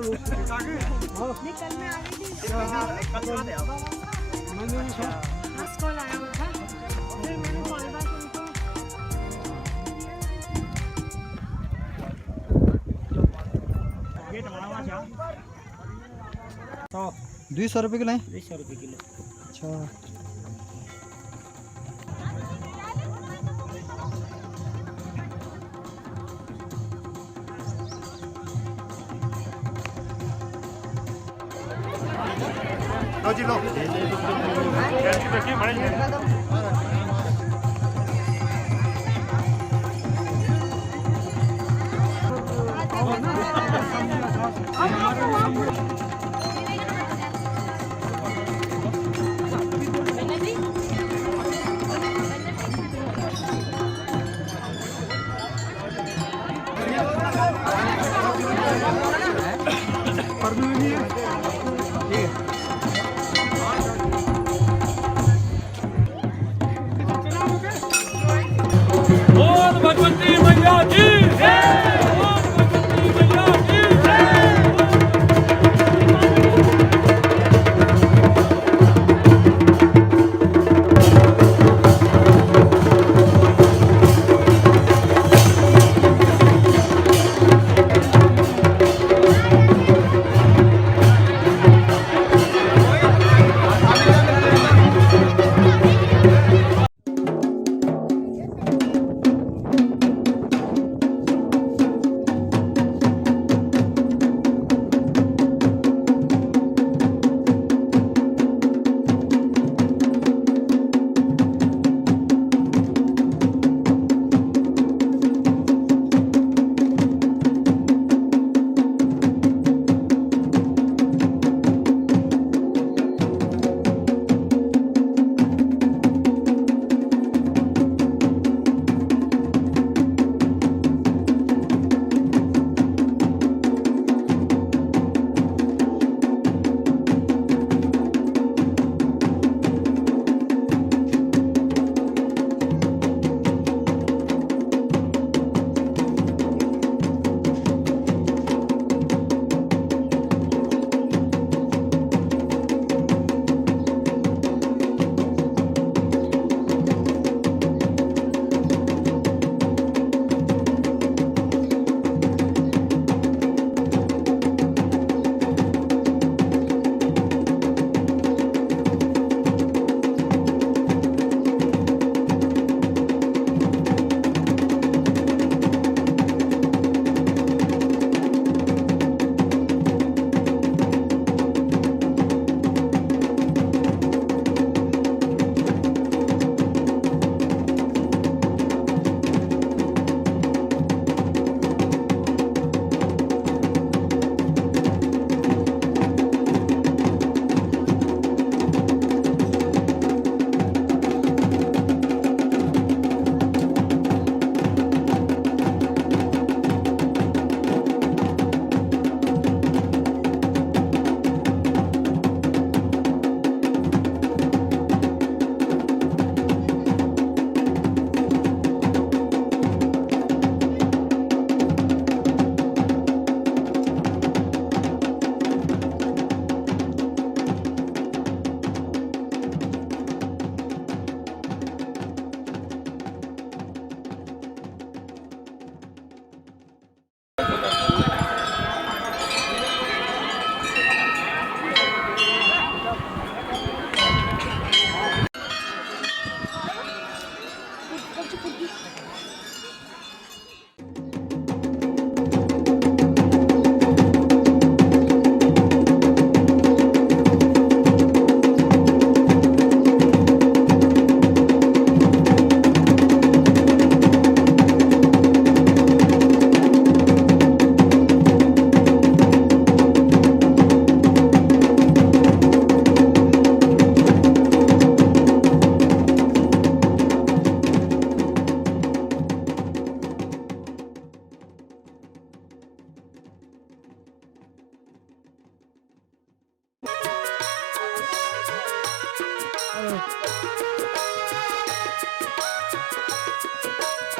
कल मैं आ गई थी। बस कॉल आया हुआ था, फिर मैंने कॉल बैक उनको। तो 200 रुपये किलो है। 200 रुपये किलो। अच्छा लो जी लो। भगवती मैया की जय। भगवती मैया की जय।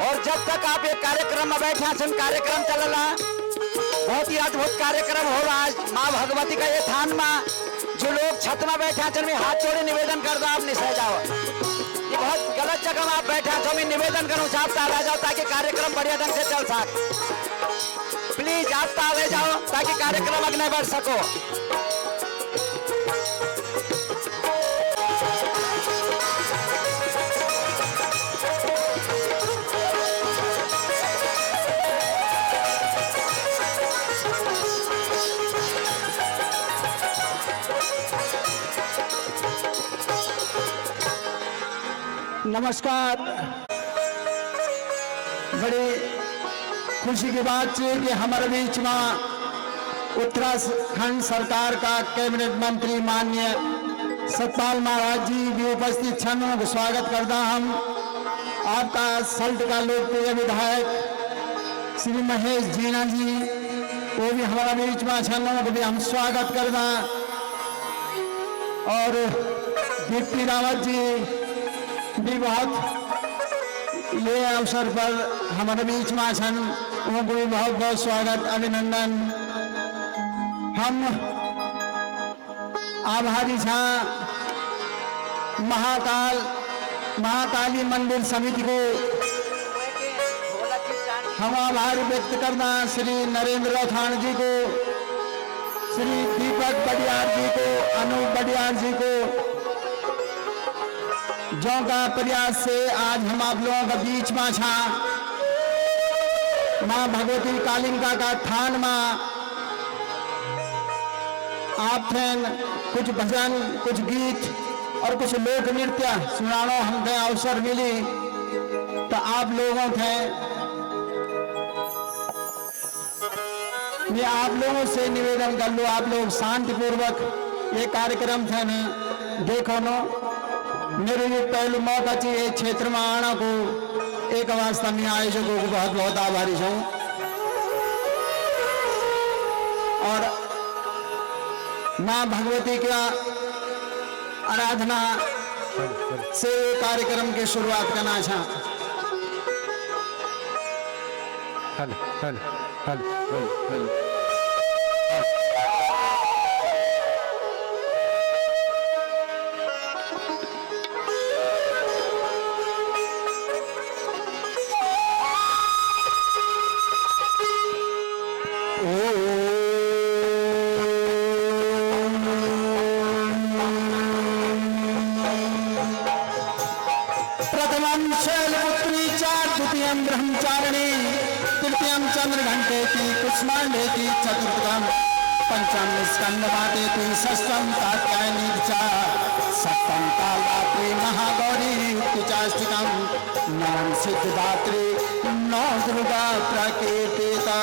और जब तक आप एक कार्यक्रम में बैठे कार्यक्रम चलला बहुत ही अद्भुत कार्यक्रम हो रहा है माँ भगवती का ये थान में जो लोग छत में बैठे हैं में हाथ जोड़े निवेदन कर दो आप निसह जाओ। ये बहुत गलत जगह में आप बैठे हैं तो मैं निवेदन करूँ आप ताला जाओ ताकि कार्यक्रम बढ़िया ढंग से चल सके। प्लीज आप ताले जाओ ताकि कार्यक्रम आगे बढ़ सको। नमस्कार। बड़ी खुशी की बात है कि हमारे बीच में उत्तराखंड सरकार का कैबिनेट मंत्री माननीय सतपाल महाराज जी भी उपस्थित छन। स्वागत करता हम आपका सल्ट का लोकप्रिय विधायक श्री महेश जीना जी वो भी हमारा बीच में छन भी हम स्वागत करता। और दीप्ति रावत जी भी बहुत ये अवसर पर हमारे बीच में छन उनको भी बहुत बहुत स्वागत अभिनंदन। हम आभारी छा महाकाली मंदिर समिति को हम आभार व्यक्त करना श्री नरेंद्र रौथान जी को, श्री दीपक बडियार जी को, अनूप बडियार जी को जो का प्रयास से आज हम आप लोगों के बीच में छा माँ भगवती कालिंका का थान में आप कुछ भजन कुछ गीत और कुछ लोक नृत्य सुनानो हमने अवसर मिली तो आप लोगों थे मैं आप लोगों से निवेदन कर लो आप लोग शांतिपूर्वक ये कार्यक्रम थे न देखो नो। मेरे लिए पहलू मौका चाहिए क्षेत्र में आना को एक वास्ता में आयोजकों को बहुत बहुत आभारी हूँ। और माँ भगवती का आराधना से कार्यक्रम की शुरुआत करना चाहता। हल हल हल हल हल ब्रह्मचारिणी तृतीयम चंद्रघंटे की कुष्मांडे की चतुर्थम पंचम स्कंदमाते की षष्ठम कात्यायनी च सप्तम कालरात्रि महागौरी चाष्टिकम नवम सिद्धदात्री नौ दुर्गा प्रकीर्तिता।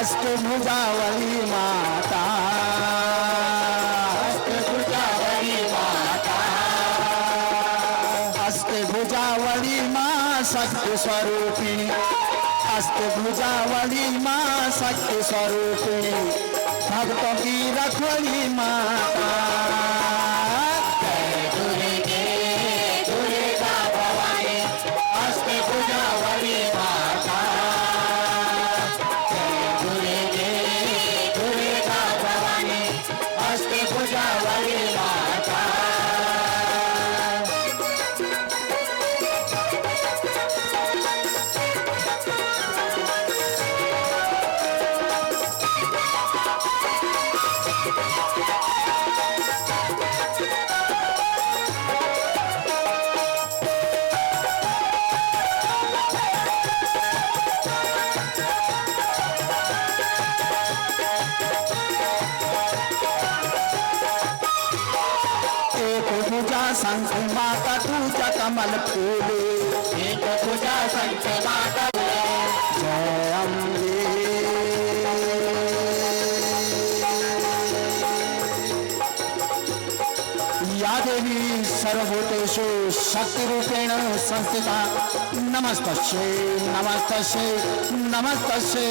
अष्टभुजावली माता अष्टभुजावली माता अष्टभुजावली माँ शक्ति स्वरूपिणी अष्टभुजावली माँ शक्ति स्वरूपिणी भक्तों की रखवाली माता। जय दुर्गे दुर्गा भवानी अष्टभुजावली माता अष्टभुजावली माता। पूजा शंख माता पूजा कमल फूल एक पूजा शंख माता जय अम्बे या देवी सर्वभूतेषु शक्तिरूपेण संस्थिता नमस्तस्यै नमस्तस्यै नमस्तस्यै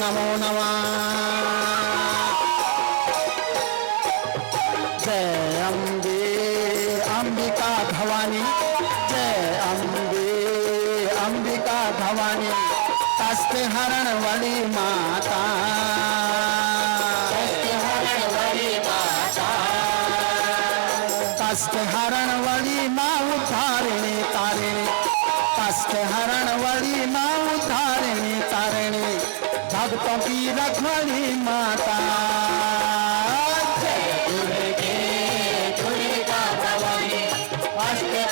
नमो नमः जय अम्बे अंबिका भवानी जय अम्बे अंबिका भवानी कष्ट हरण वाली माता कष्ट हरण वाली माँ उद्धारिणी तारिणी कष्ट हरण वाली माँ उद्धारिणी तारिणी भक्तों की रखवाली माता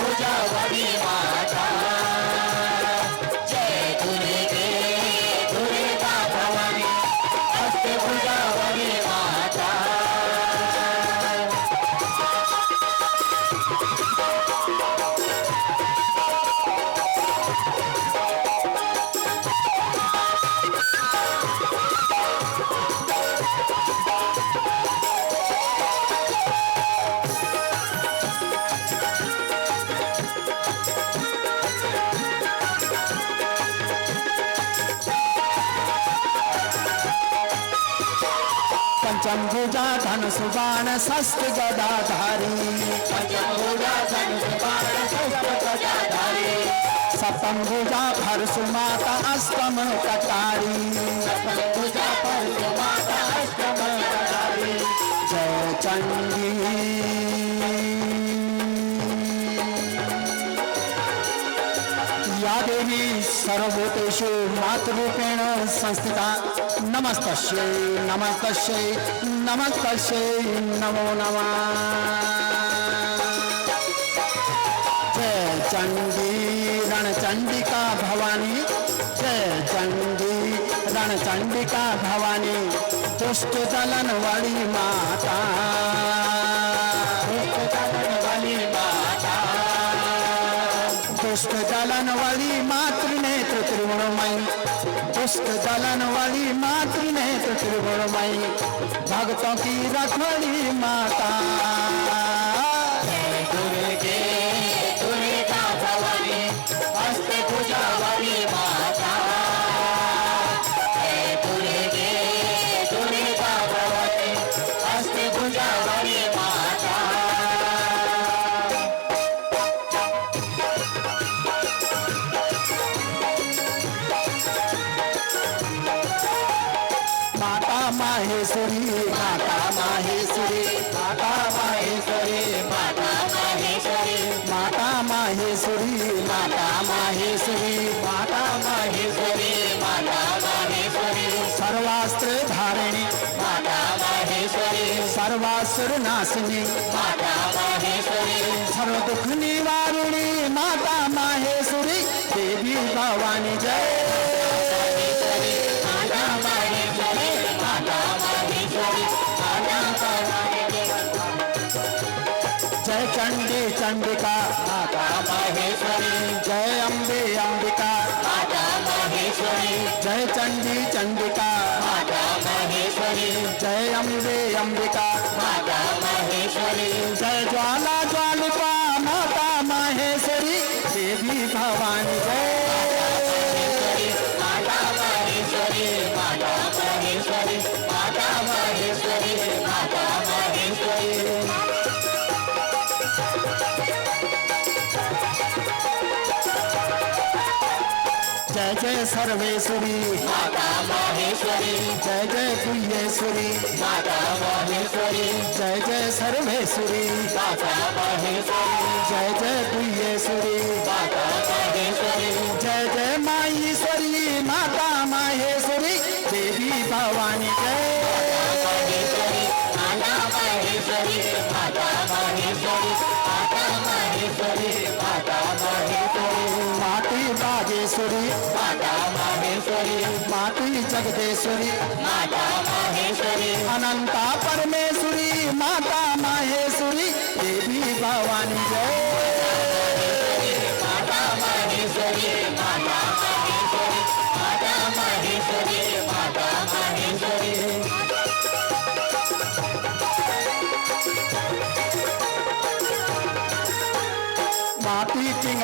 पूजा वाली माता जय दुर्गा भवानी अष्ट पूजा वाली माता पंचमभुजा धनुष बाण शस्त्र गदाधारी पंचमभुजा धनुष बाण शस्त्र गदाधारी सप्तमभुजा परशु माता अष्टम कटारी सप्तमभुजा परशु माता अष्टम कटारी जय चंडी या देवी सर्वभूतेषु मातृरूपेण संस्थिता नमस्तस्यै नमस्तस्यै नमस्तस्यै नमो नमः जय चंडी रणचंडिका भवानी जय चंडी रणचंडिका भवानी दुष्ट दलन वाली माता दुष्ट दलन वाली माता दुष्ट दलन वाली मातृनेत्र त्रिगुणमयी दुष्ट दलन वाली मातृनेत्र त्रिगुणमयी भक्तों की रखवाली माता दुर्गा भवानी अष्ट पूजा वाली माता दुर्गा भवानी अष्ट पूजा वाली माता माहेश्वरी माता माहेश्वरी माता माहेश्वरी माता माहेश्वरी माता माहेश्वरी माता माहेश्वरी माता माहेश्वरी माता माहेश्वरी सर्वास्त्र धारिणी माता माहेश्वरी सर्वासुर नाशिनी माता माहेश्वरी सर्व दुख निवारिणी माता माहेश्वरी देवी भवानी जय जय चंडी चंडिका माता माहेश्वरी जय अम्बे अंबिका माता माहेश्वरी जय चंडी चंडिका माता माहेश्वरी जय अम्बे अंबिका माता माहेश्वरी जय ज्वाला ज्वालिका माता माहेश्वरी देवी भवानी जय माता माहेश्वरी माता माहेश्वरी माता माहेश्वरी माता माहेश्वरी जय जय सर्वेश्वरी माता माहेश्वरी जय जय गुह्येश्वरी माता माहेश्वरी जय जय सर्वेश्वरी माता माहेश्वरी जय जय गुह्येश्वरी माता माहेश्वरी जय जय माहेश्वरी माता माहेश्वरी देवी भवानी जय माता माहेश्वरी माता माहेश्वरी माता माहेश्वरी माता माहेश्वरी माती बागेश्वरी माता माहेश्वरी माती जगदेश्वरी माता माहेश्वरी अनंता परमेश्वरी माता माहेश्वरी देवी भवानी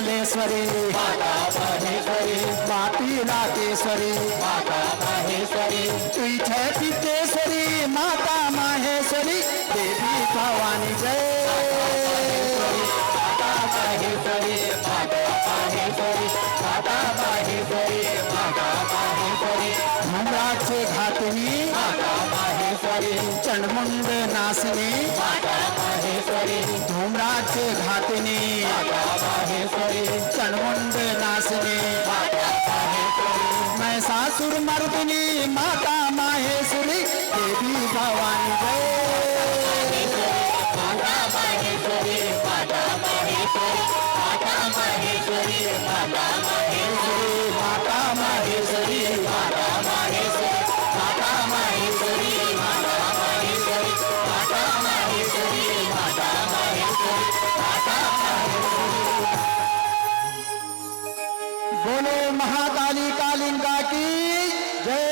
कमलेश्वरी माता महेश्वरी, माती लातेश्वरी माता महेश्वरी, पीठ पितेश्वरी माता महेश्वरी, देवी भवानी जय माता महेश्वरी, माता महेश्वरी, माता महेश्वरी, माता महेश्वरी, धूम्राक्ष घातिनी माता महेश्वरी, चंडमुंड नाशिनी माता महेश्वरी, धूम्राक्ष घातिनी माता महेश्वरी, चंडमुंड नाशिनी माता महेश्वरी, महिषासुर मर्दिनी माता महेश्वरी, देवी भवानी जय माता महेश्वरी, माता महेश्वरी, माता महेश्वरी, माता महेश्वरी, माता महेश्वरी, माता महेश्वरी, माता महेश्वरी, माता महेश्वरी, माता महेश्वरी, माता महेश्वरी, माता महेश्वरी। बोलो महाकाली कालिंगा की जय।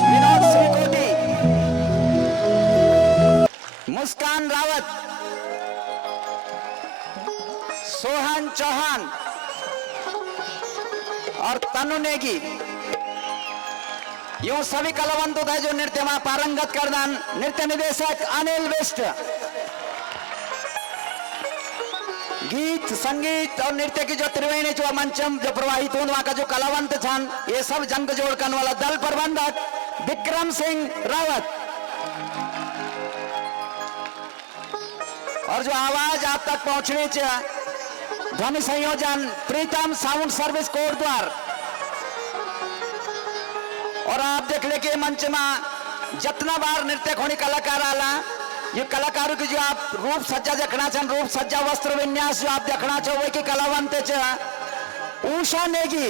विनोद श्रीकोटी, मुस्कान रावत, सोहन चौहान और तनु नेगी, यूं सभी कलावंत होता है जो नृत्य में पारंगत करदान। नृत्य निदेशक अनिल बिष्ट, गीत संगीत और नृत्य की जो त्रिवेणी जो मंचम जो प्रवाहित हो वहां का जो कलावंत छन, ये सब जंग जोड़ करने वाला दल प्रबंधक विक्रम सिंह रावत, और जो आवाज आप तक पहुंचनी चाहिए ध्वनि संयोजन प्रीतम साउंड सर्विस कोटद्वार। और आप देख ले कि मंच में जितना बार नृत्य होनी कलाकार आला, ये कलाकारों की जो आप रूप सज्जा देखना चाहें, रूप सज्जा वस्त्र विन्यास जो आप देखना चाहो वही की कलावंत उषा नेगी,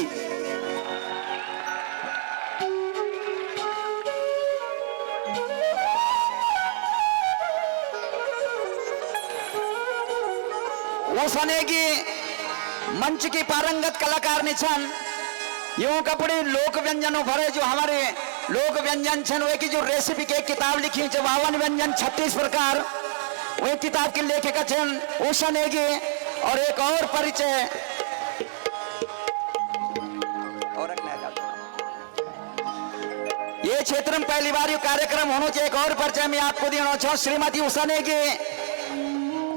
उषा नेगी मंच की पारंगत कलाकार निछन। यूं कपड़े लोक व्यंजनों भरे जो हमारे लोक व्यंजन छन वे की जो रेसिपी की किताब लिखी है 52 व्यंजन 36 प्रकार, वही किताब की लेखिका छन उषा नेगी। और एक और परिचय ये क्षेत्र में पहली बार ये कार्यक्रम होना चाहिए। एक और परिचय में आपको देना चाहूं, श्रीमती उषा नेगी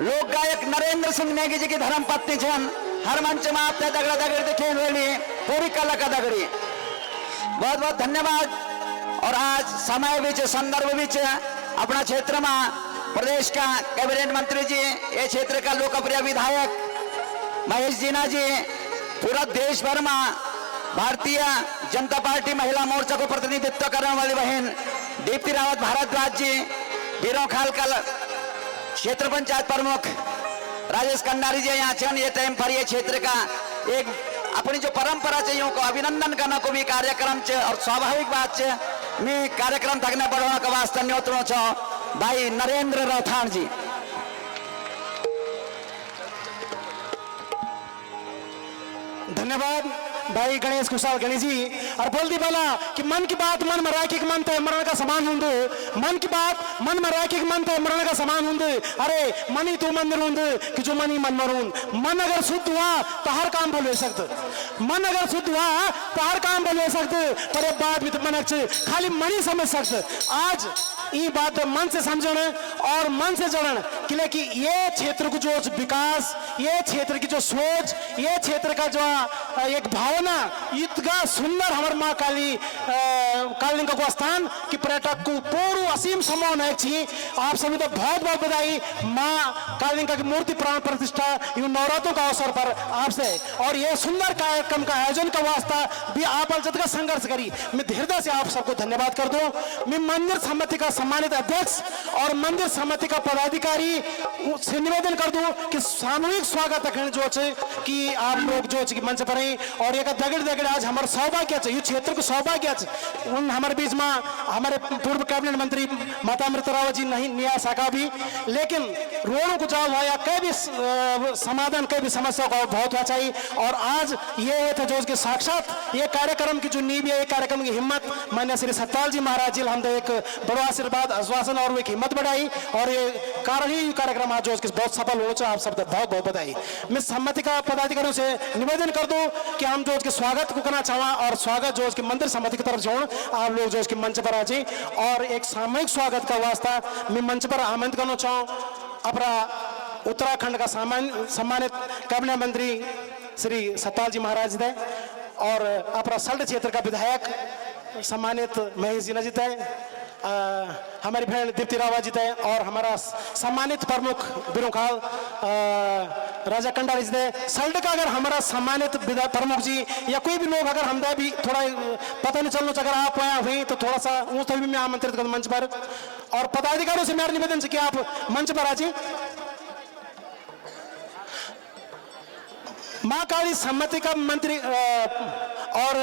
लोक गायक नरेंद्र सिंह नेगी जी की धर्म पत्नी छन। हर मंच में आपने दगड़ा दगड़ दिखे पूरी कला का दगड़ी, बहुत बहुत धन्यवाद। और आज समय भी संदर्भ भी अपना क्षेत्र में प्रदेश का कैबिनेट मंत्री जी, ये क्षेत्र का लोकप्रिय विधायक महेश जीना जी, पूरा देश भर में भारतीय जनता पार्टी महिला मोर्चा को प्रतिनिधित्व करने वाली बहन दीप्ति रावत भारद्वाज जी, बीरों खाल का क्षेत्र पंचायत प्रमुख राजेश कंडारी जी यहाँ छन। ये टाइम पर ये क्षेत्र का एक अपनी जो परंपरा चाहिए को अभिनंदन करना को भी कार्यक्रम और स्वाभाविक बात मैं कार्यक्रम थकने बढ़ाने का वास्ते न्योतनो छो भाई नरेंद्र राठाण जी। धन्यवाद भाई गणेश कुशाल गणेश जी। और बोल दी बोला कि मन की बात मन में राखी मन थे मरण का समान होंगे, मन की बात मन में राखी मन थे मरण का समान होंगे। अरे मन ही तू मंदिर होंगे कि जो मन ही मन मरून। मन अगर शुद्ध हुआ तो हर काम बोल सकते, मन अगर शुद्ध हुआ तो हर काम बोल सकते। पर एक बात भी तो मन खाली मन ही समझ सकते। आज ये बात मन से समझण और मन से जड़न कि ये क्षेत्र को जो विकास, ये क्षेत्र की जो सोच, ये क्षेत्र का जो एक भावना इतना सुंदर हमारे माँ काली कालिंका को स्थान कि पर्यटक को पूर्ण असीम संभावना है। आप सभी को बहुत बहुत बधाई माँ कालिंका की मूर्ति प्राण प्रतिष्ठा यूं नवरात्रों का अवसर पर आपसे और ये सुंदर कार्यक्रम का आयोजन का वास्ता भी आप का संघर्ष करी मैं हृदय से आप सबको धन्यवाद कर दूं। मैं मंदिर समिति का सम्मानित अध्यक्ष और मंदिर समिति का पदाधिकारी से निवेदन कर दूं कि सामूहिक स्वागत रखने जो कि आप लोग जो मंच पर हैं और एक दगड़ दगड़ आज हमारे सौभाग्य ये क्षेत्र को सौभाग्य उन हमारे बीच में हमारे पूर्व कैबिनेट मंत्री माता अमृता रावत जी नहीं निया सका भी लेकिन रोडों को जाओ या कई भी समाधान कई भी समस्या का बहुत हुआ चाहिए और आज ये थे जो उसके साक्षात ये कार्यक्रम की जो नींव है ये कार्यक्रम की हिम्मत मान्य श्री सतपाल जी महाराज जी हमने एक बड़ा आशीर्वाद आश्वासन और एक हिम्मत बढ़ाई और ये कारण ही कार्यक्रम आज जो उसके बहुत सफल हो आप सबको बहुत बहुत बधाई। मैं सम्मति का पदाधिकारियों से निवेदन कर दूं कि हम जो उसके स्वागत को करना चाहवा और स्वागत जो उसके मंदिर समिति की तरफ जोड़ आप लोग जो उसके मंच पर आ जाए और एक सामूहिक स्वागत का वास्ता मैं मंच पर आमंत्रित करना चाहूँ अपना उत्तराखंड का सम्मानित कैबिनेट मंत्री श्री सतपाल जी महाराज जी और अपना सल्ट क्षेत्र का विधायक सम्मानित महेश जी जी हमारी बहन दीप्ति रावत जी और हमारा सम्मानित प्रमुख बिरुखाल राजा कंडारी जी सल्ट का अगर हमारा सम्मानित प्रमुख जी या कोई भी लोग अगर हम भी थोड़ा पता नहीं चलना अगर आप आया हुई तो थोड़ा सा उस तभी मैं आमंत्रित करूँ मंच पर और पदाधिकारियों से मेरा निवेदन है कि आप मंच पर आ जाइए। माँ काली सम्मति का मंत्री और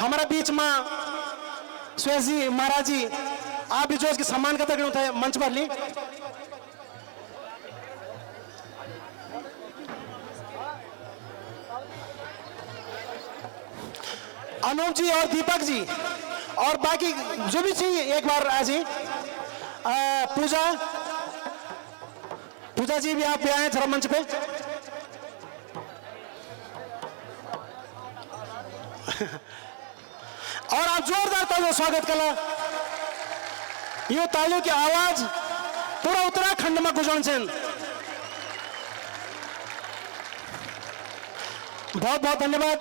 हमारा बीच में सुरेश जी महाराज जी आप भी जो इसके सम्मान का तक होता है मंच पर ली अनूप जी और दीपक जी और बाकी जो भी चाहिए एक बार आ जी पूजा जी भी आप भी आए थोड़ा मंच पे और आप जोरदार तालियों स्वागत कला ये तालियों की आवाज पूरा उत्तराखंड में गुजरन से बहुत बहुत धन्यवाद।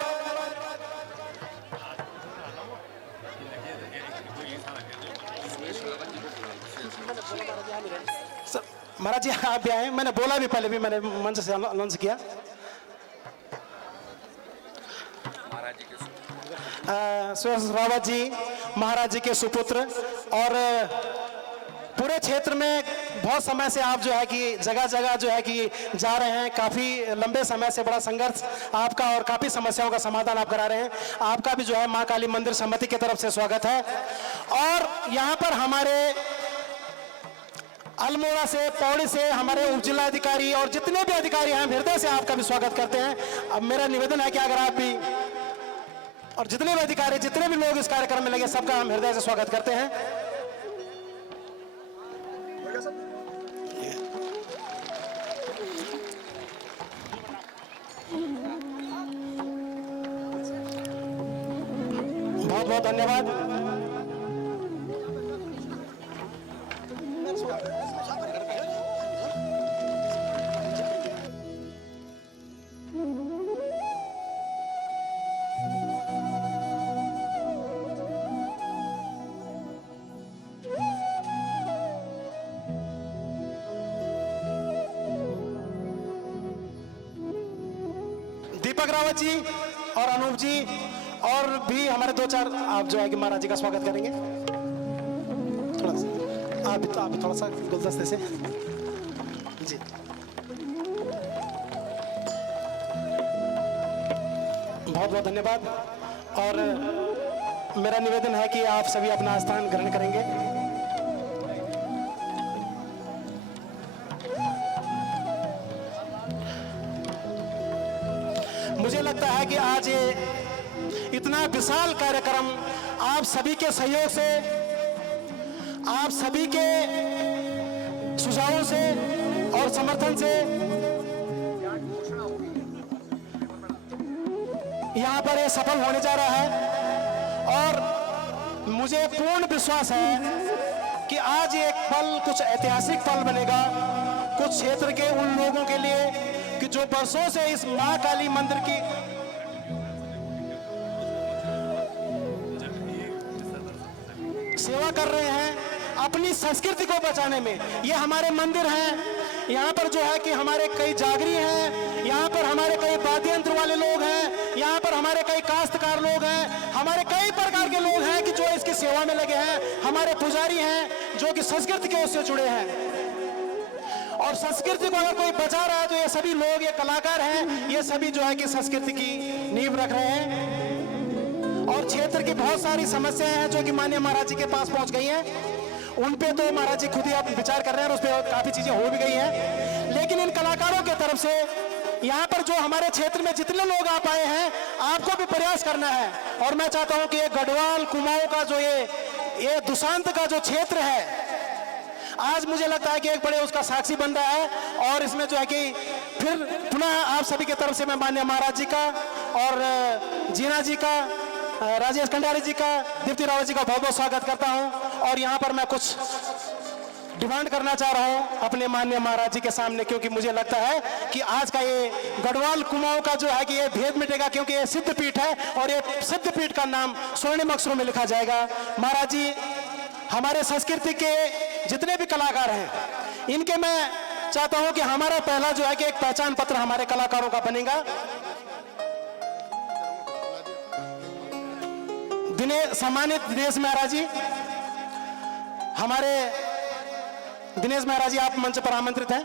महाराज जी आप भी आए मैंने बोला भी पहले भी मैंने मंच से अनाउंस किया सुरेश रावत जी महाराज जी के सुपुत्र और पूरे क्षेत्र में बहुत समय से आप जो है कि जगह जगह जो है कि जा रहे हैं काफ़ी लंबे समय से बड़ा संघर्ष आपका और काफ़ी समस्याओं का समाधान आप करा रहे हैं आपका भी जो है माँ काली मंदिर समिति की तरफ से स्वागत है और यहाँ पर हमारे अल्मोड़ा से पौड़ी से हमारे उप जिलाधिकारी और जितने भी अधिकारी हैं हृदय से आपका भी स्वागत करते हैं। अब मेरा निवेदन है कि अगर आप भी और जितने भी अधिकारी जितने भी लोग इस कार्यक्रम में लगे सबका हम हृदय से स्वागत करते हैं। बहुत बहुत धन्यवाद। दीपक रावत जी और अनूप जी और भी हमारे दो चार आप जो है कि महाराज जी का स्वागत करेंगे थोड़ा सा आप भी थोड़ा सा गुलदस्ते से जी। बहुत बहुत धन्यवाद और मेरा निवेदन है कि आप सभी अपना स्थान ग्रहण करेंगे। मुझे लगता है कि आज ये इतना विशाल कार्यक्रम आप सभी के सहयोग से आप सभी के सुझावों से और समर्थन से यहाँ पर ये सफल होने जा रहा है और मुझे पूर्ण विश्वास है कि आज ये एक पल कुछ ऐतिहासिक पल बनेगा कुछ क्षेत्र के उन लोगों के लिए कि जो बरसों से इस मां काली मंदिर की सेवा कर रहे हैं अपनी संस्कृति को बचाने में। ये हमारे मंदिर हैं, यहाँ पर जो है कि हमारे कई जागरी हैं, यहाँ पर हमारे कई वाद्य यंत्र वाले लोग हैं, यहाँ पर हमारे कई काश्तकार लोग हैं, हमारे कई प्रकार के लोग हैं कि जो इसकी सेवा में लगे हैं, हमारे पुजारी हैं जो कि संस्कृति के उससे जुड़े हैं। और संस्कृति को अगर कोई बचा रहा है तो ये सभी लोग, ये कलाकार हैं, ये सभी जो है कि संस्कृति की नींव रख रहे हैं। और क्षेत्र की बहुत सारी समस्याएं हैं जो कि माननीय महाराज जी के पास पहुंच गई हैं। उन पे तो महाराज जी खुद ही अब विचार कर रहे हैं और उस पर काफी चीजें हो भी गई हैं। लेकिन इन कलाकारों के तरफ से यहाँ पर जो हमारे क्षेत्र में जितने लोग आप आए हैं, आपको भी प्रयास करना है। और मैं चाहता हूँ कि ये गढ़वाल कुमाऊं का जो ये दुशांत का जो क्षेत्र है, आज मुझे लगता है कि एक बड़े उसका साक्षी बन रहा है। और इसमें जो है कि फिर पुनः आप सभी की तरफ से मैं माननीय महाराज जी का और जीना जी का, राजेश कंडारी जी का, दीप्ति रावत जी का बहुत बहुत स्वागत करता हूं। और यहाँ पर मैं कुछ डिमांड करना चाह रहा हूं अपने माननीय महाराज जी के सामने, क्योंकि मुझे लगता है कि आज का ये गढ़वाल कुमाऊं का जो है कि ये भेद मिटेगा, क्योंकि ये सिद्ध पीठ है और ये सिद्ध पीठ का नाम स्वर्णिम अक्षरों में लिखा जाएगा। महाराज जी, हमारे संस्कृति के जितने भी कलाकार हैं, इनके मैं चाहता हूं कि हमारा पहला जो है कि एक पहचान पत्र हमारे कलाकारों का बनेगा। सम्मानित दिनेश महाराज जी, हमारे दिनेश महाराज जी, आप मंच पर आमंत्रित हैं।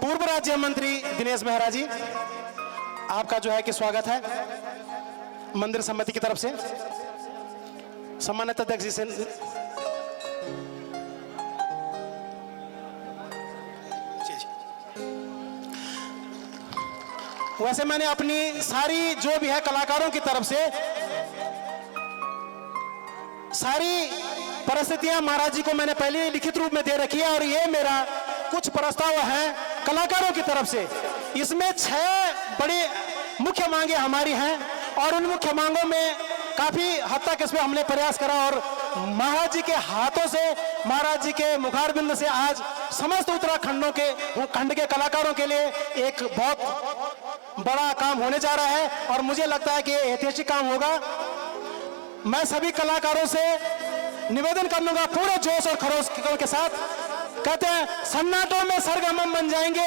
पूर्व राज्य मंत्री दिनेश महाराज जी, आपका जो है कि स्वागत है मंदिर समिति की तरफ से। सम्मानित अध्यक्ष जी से वैसे मैंने अपनी सारी जो भी है कलाकारों की तरफ से सारी परिस्थितियां महाराज जी को मैंने पहले ही लिखित रूप में दे रखी है। और ये मेरा कुछ प्रस्ताव हैं कलाकारों की तरफ से। इसमें 6 बड़ी मुख्य मांगे हमारी हैं और उन मुख्य मांगों में काफी हद तक इसमें हमने प्रयास करा। और महाराज जी के हाथों से, महाराज जी के मुखारबिंद से आज समस्त उत्तराखंडों के खंड के कलाकारों के लिए एक बहुत बड़ा काम होने जा रहा है और मुझे लगता है कि ये ऐतिहासिक काम होगा। मैं सभी कलाकारों से निवेदन करूंगा पूरे जोश और खरोश के साथ। कहते हैं सन्नाटों में सरगम बन जाएंगे,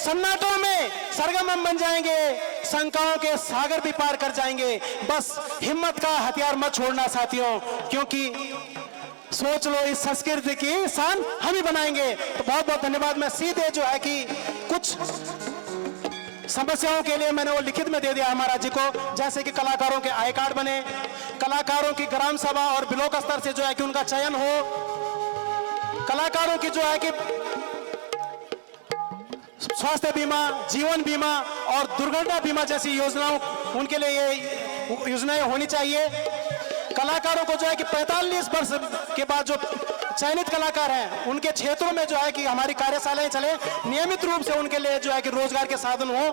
सन्नाटों में सरगम बन जाएंगे, शंकाओं के सागर भी पार कर जाएंगे। बस हिम्मत का हथियार मत छोड़ना साथियों, क्योंकि सोच लो इस संस्कृति की शान हम ही बनाएंगे। तो बहुत बहुत धन्यवाद। मैं सीधे जो है कि कुछ समस्याओं के लिए मैंने वो लिखित में दे दिया महाराज जी को, जैसे कि कलाकारों के आई कार्ड बने, कलाकारों की ग्राम सभा और ब्लॉक स्तर से जो है कि उनका चयन हो, कलाकारों की जो है कि स्वास्थ्य बीमा, जीवन बीमा और दुर्घटना बीमा जैसी योजनाओं, उनके लिए ये योजनाएं होनी चाहिए। कलाकारों को जो है कि 45 वर्ष के बाद जो चयनित कलाकार हैं उनके क्षेत्रों में जो है कि हमारी कार्यशालाएं चले, नियमित रूप से उनके लिए जो है कि रोजगार के साधन हो।